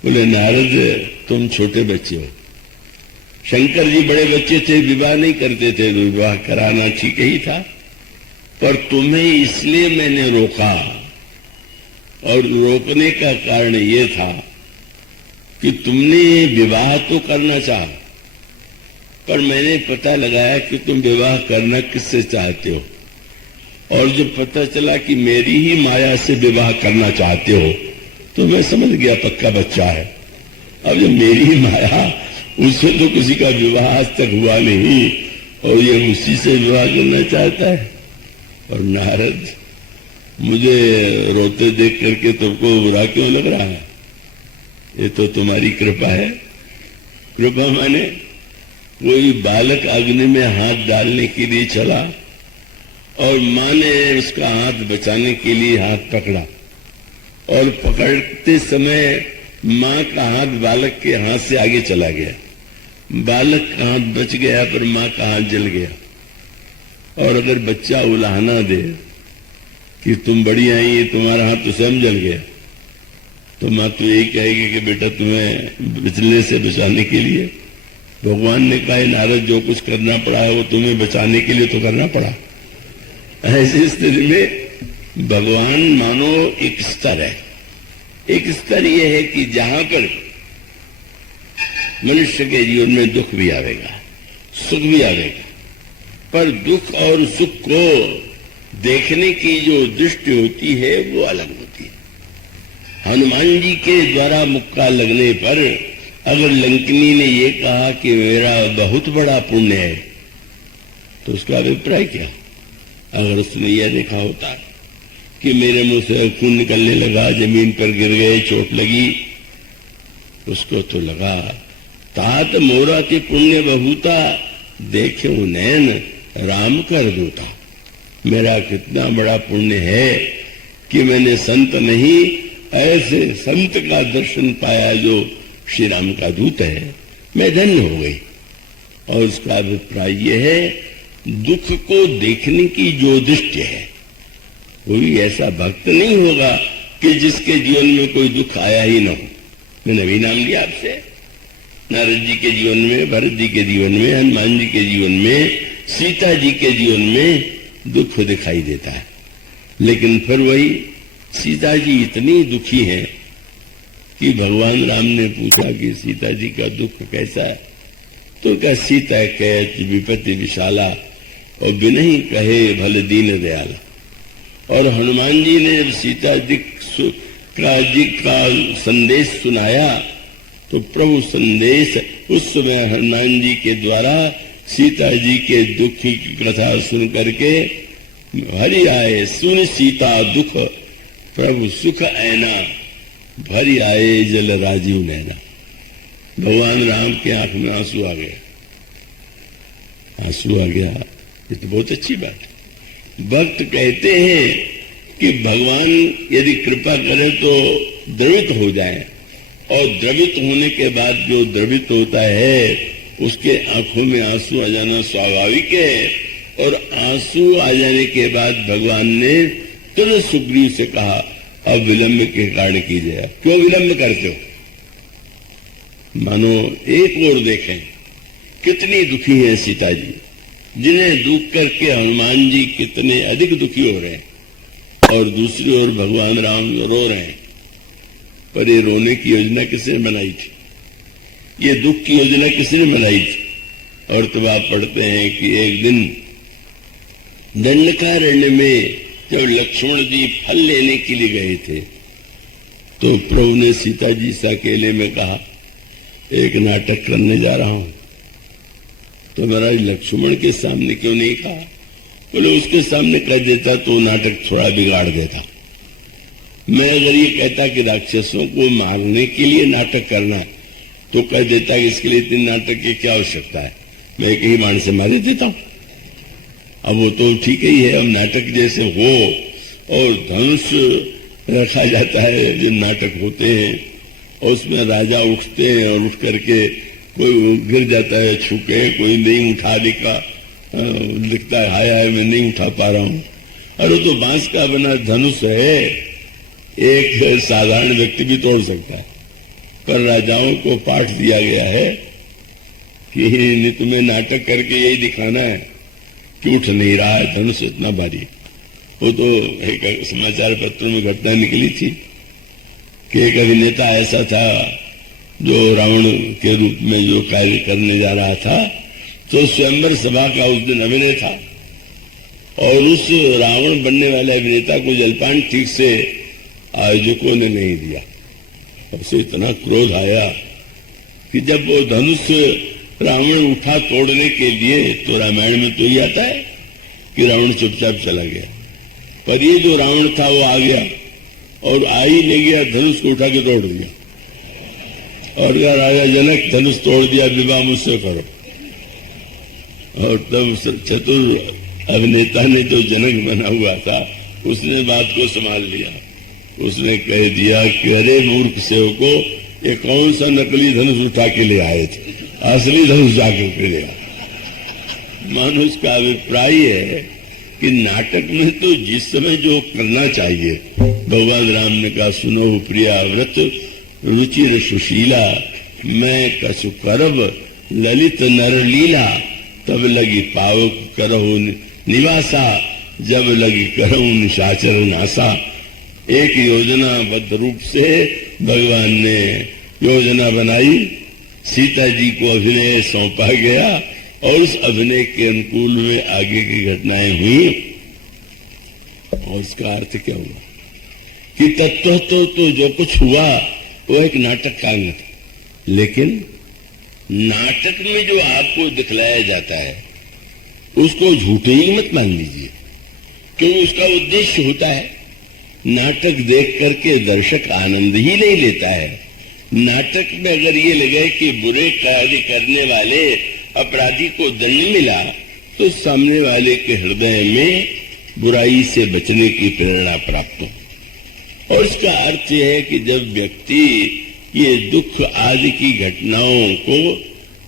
बोले नारद तुम छोटे बच्चे हो, शंकर जी बड़े बच्चे थे, विवाह नहीं करते थे, तो विवाह कराना ठीक ही था। पर तुम्हें इसलिए मैंने रोका, और रोकने का कारण ये था कि तुमने विवाह तो करना चाहा, पर मैंने पता लगाया कि तुम विवाह करना किससे चाहते हो। और जब पता चला कि मेरी ही माया से विवाह करना चाहते हो, तो मैं समझ गया पक्का बच्चा है। अब जब मेरी ही माया, उससे तो किसी का विवाह आज तक हुआ नहीं, और ये उसी से विवाह करना चाहता है। और नारद मुझे रोते देख करके तुमको बुरा क्यों लग रहा है? ये तो तुम्हारी कृपा है। कृपा माने कोई बालक अग्नि में हाथ डालने के लिए चला और मां ने उसका हाथ बचाने के लिए हाथ पकड़ा, और पकड़ते समय मां का हाथ बालक के हाथ से आगे चला गया। बालक का हाथ बच गया पर मां का हाथ जल गया। और अगर बच्चा उलाहना दे कि तुम बड़ी आई, तुम्हारा हाथ तो स्वयं जल गया, तो मां तो यही कहेगी कि बेटा तुम्हें बिचलने से बचाने के लिए भगवान ने कहा, नारद जो कुछ करना पड़ा है वो तुम्हें बचाने के लिए तो करना पड़ा। ऐसी स्थिति में भगवान मानो एक स्तर है। एक स्तर यह है कि जहां पर मनुष्य के जीवन में दुख भी आवेगा, सुख भी आवेगा, पर दुख और सुख को देखने की जो दृष्टि होती है वो अलग होती है। हनुमान जी के द्वारा मुक्का लगने पर अगर लंकिनी ने ये कहा कि मेरा बहुत बड़ा पुण्य है, तो उसका अभिप्राय क्या? अगर उसने यह देखा होता कि मेरे मुंह से खून निकलने लगा, जमीन पर गिर गए, चोट लगी, उसको तो लगा तात मोरा के पुण्य बहुता, देखे नैन राम कर दूता। मेरा कितना बड़ा पुण्य है कि मैंने संत नहीं, ऐसे संत का दर्शन पाया जो श्री राम का दूत है। मैं धन्य हो गई। और उसका अभिप्राय यह है, दुख को देखने की जो दृष्टि है, कोई ऐसा भक्त नहीं होगा कि जिसके जीवन में कोई दुख आया ही न हो। मैंने अभी नाम लिया आपसे, नारद जी के जीवन में, भरत जी के जीवन में, हनुमान जी के जीवन में, सीता जी के जीवन में दुख दिखाई देता है। लेकिन फिर वही सीता जी इतनी दुखी हैं कि भगवान राम ने पूछा कि सीता जी का दुख कैसा है, तो क्या सीता कैच विपत्ति विशाला और बिनही कहे भले दीन दयाला। और हनुमान जी ने सीता जी का संदेश सुनाया, तो प्रभु संदेश उस समय हनुमान जी के द्वारा सीता जी के दुख की कथा सुन करके हरि आए सुन सीता दुख प्रभु सुख ऐना, भरी आए जल राजीव नैना। भगवान राम के आंख में आंसू आ गया, आंसू आ गया। ये तो बहुत अच्छी बात है। भक्त कहते हैं कि भगवान यदि कृपा करे तो द्रवित हो जाए, और द्रवित होने के बाद जो द्रवित होता है उसके आंखों में आंसू आ जाना स्वाभाविक है। और आंसू आ जाने के बाद भगवान ने तुरंत सुग्रीव से कहा, अब विलंब के कारण कीजिए। क्यों विलंब करते हो? मानो एक ओर देखें कितनी दुखी है सीता जी, जिन्हें दुख करके हनुमान जी कितने अधिक दुखी हो रहे हैं, और दूसरी ओर भगवान राम रो रहे हैं। पर ये रोने की योजना किसने बनाई थी? ये दुख की योजना किसने बनाई थी? और तब आप पढ़ते हैं कि एक दिन दंडकारण्य में जब लक्ष्मण जी फल लेने के लिए गए थे, तो प्रभु ने सीता जी से अकेले में कहा, एक नाटक करने जा रहा हूं। तो महाराज लक्ष्मण के सामने क्यों नहीं कहा? बोले उसके सामने कह देता तो नाटक थोड़ा बिगाड़ देता। मैं अगर ये कहता कि राक्षसों को मारने के लिए नाटक करना, तो कह देता कि इसके लिए इतने नाटक की क्या आवश्यकता है, मैं एक ही बाण से मार देता हूं। अब वो तो ठीक ही है, अब नाटक जैसे हो और धनुष रखा जाता है, जो नाटक होते हैं, और उसमें राजा उठते हैं और उठ करके कोई गिर जाता है छूके, कोई नहीं उठा दिखता है, हाय हाय मैं नहीं उठा पा रहा हूं। अरे तो बांस का बना धनुष है, एक साधारण व्यक्ति भी तोड़ सकता है। पर राजाओं को पाठ दिया गया है कि नित्य में नाटक करके यही दिखाना है कि उठ नहीं रहा है धनुष इतना भारी। वो तो एक समाचार पत्र में घटना निकली थी कि एक अभिनेता ऐसा था जो रावण के रूप में जो कार्य करने जा रहा था, तो स्वयंवर सभा का उस दिन अभिनय था, और उस रावण बनने वाले अभिनेता को जलपान ठीक से आयोजकों ने नहीं दिया। उसे इतना क्रोध आया कि जब वो धनुष रावण उठा तोड़ने के लिए, तो रामायण में तो ही आता है कि रावण चुपचाप चला गया, पर ये जो रावण था वो आ गया और आ ही ले गया, धनुष को उठा के तोड़ दिया। और कहा राजा जनक धनुष तोड़ दिया, विवाह मुझसे करो। और तब चतुर अभिनेता ने जो जनक बना हुआ था उसने बात को संभाल लिया। उसने कह दिया कि अरे मूर्ख सेवको, ये कौन सा नकली धनुष उठा के ले आए थे, असली धनुष जाके ले आए। मानो उसका अभिप्राय है कि नाटक में तो जिस समय जो करना चाहिए, भगवान राम ने कहा सुनो प्रिया व्रत रुचिर सुशीला, मैं कछु करब ललित नर लीला, तब लगी पावक करहु निवासा, जब लगी करहु निशाचर नासा। एक योजनाबद्ध रूप से भगवान ने योजना बनाई, सीता जी को अभिनय सौंपा गया और उस अभिनय के अनुकूल में आगे की घटनाएं हुई। और इसका अर्थ क्या हुआ कि तत्व तो जो कुछ हुआ वो एक नाटक का अंग था, लेकिन नाटक में जो आपको दिखलाया जाता है उसको झूठे ही मत मान लीजिए, क्योंकि उसका उद्देश्य होता है। नाटक देख करके दर्शक आनंद ही नहीं लेता है। नाटक में अगर ये लगे कि बुरे कार्य करने वाले अपराधी को दंड मिला तो सामने वाले के हृदय में बुराई से बचने की प्रेरणा प्राप्त हो। और इसका अर्थ यह है कि जब व्यक्ति ये दुख आदि की घटनाओं को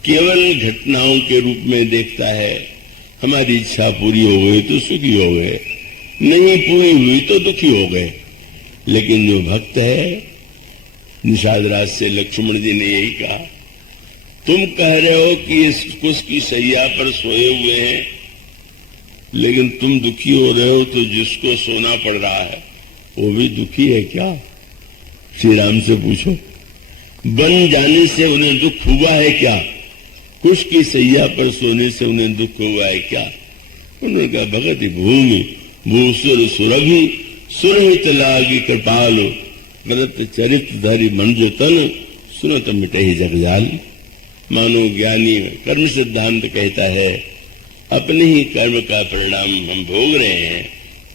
केवल घटनाओं के रूप में देखता है, हमारी इच्छा पूरी हो गई तो सुखी हो गए, नहीं पूरी हुई तो दुखी हो गए। लेकिन जो भक्त है, निषाद राज से लक्ष्मण जी ने यही कहा, तुम कह रहे हो कि इस कुश की सैया पर सोए हुए हैं, लेकिन तुम दुखी हो रहे हो, तो जिसको सोना पड़ रहा है वो भी दुखी है क्या? श्री राम से पूछो, बन जाने से उन्हें दुख हुआ है क्या? कुश की सैया पर सोने से उन्हें दुख हुआ है क्या? उन्होंने कहा भगत भूमि भूसुर सुरभि सुरहित लागी कृपाल, व्रत चरित्र धरि मन जो तन सुनत मिटे ही जगजाल। मानो ज्ञानी कर्म सिद्धांत कहता है अपने ही कर्म का परिणाम हम भोग रहे हैं,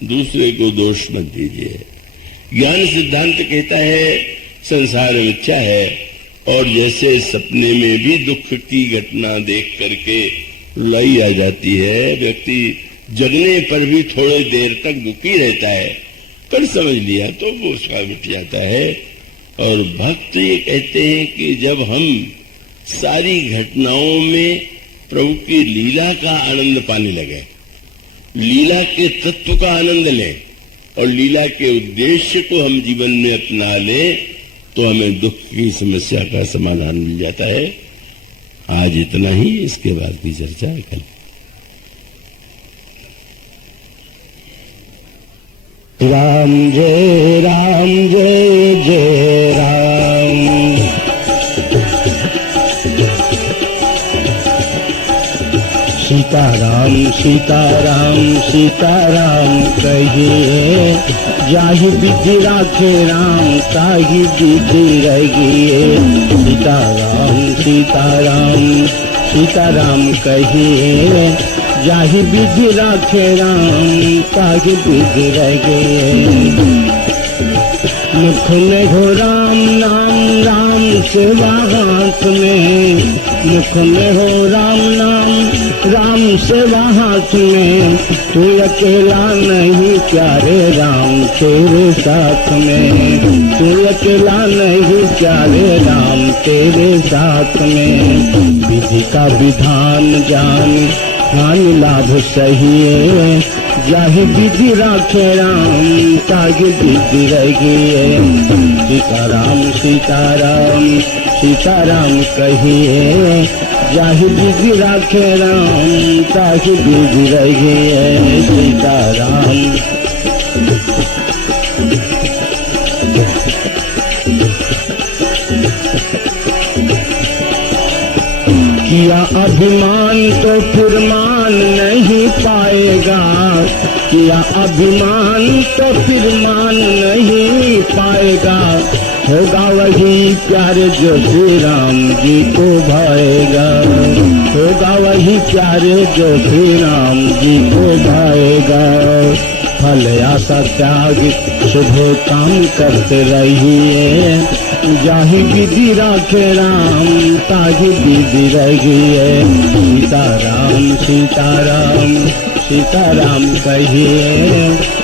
दूसरे को दोष मत दीजिए। ज्ञान सिद्धांत कहता है संसार मिथ्या है, और जैसे सपने में भी दुख की घटना देख करके रुलाई आ जाती है, व्यक्ति जगने पर भी थोड़ी देर तक दुखी रहता है, कर समझ लिया तो वो उसका मिट जाता है। और भक्त ये कहते हैं कि जब हम सारी घटनाओं में प्रभु की लीला का आनंद पाने लगे, लीला के तत्व का आनंद लें और लीला के उद्देश्य को हम जीवन में अपना लें, तो हमें दुख की समस्या का समाधान मिल जाता है। आज इतना ही, इसके बाद की चर्चा है कल। राम जय जय राम। सीताराम सीताराम सीताराम कहिए, जाहि विधि राखे राम ताहि विधि रहिए। सीताराम सीताराम सीताराम कहिए, जाहि विधि राखे राम ताहि विधि रहिए। मुख में हो राम नाम राम सेवा हाथ में, मुख में हो राम नाम राम सेवा हाथ में। तू अकेला नहीं प्यारे राम तेरे साथ में, तू अकेला नहीं प्यारे राम तेरे साथ में। विधि का विधान जान हानि लाभ सही है, जाहि विधि राखे राम ताहि विधि रहिए। सीताराम सीताराम सीताराम कहिए, जाहि विधि राखे राम ताहि विधि रहिए। सीताराम किया अभिमान तो फिर मान नहीं पाएगा, किया अभिमान तो फिर मान नहीं पाएगा। होगा वही प्यारे जो श्री राम जी को भाएगा, होगा वही प्यारे जो श्री राम जी को भाएगा। छल आशा त्याग शुभ काम करते रहिए। जाहि विधि राखे राम ताहि विधि रहिए। सीताराम सीताराम सीताराम कहिए।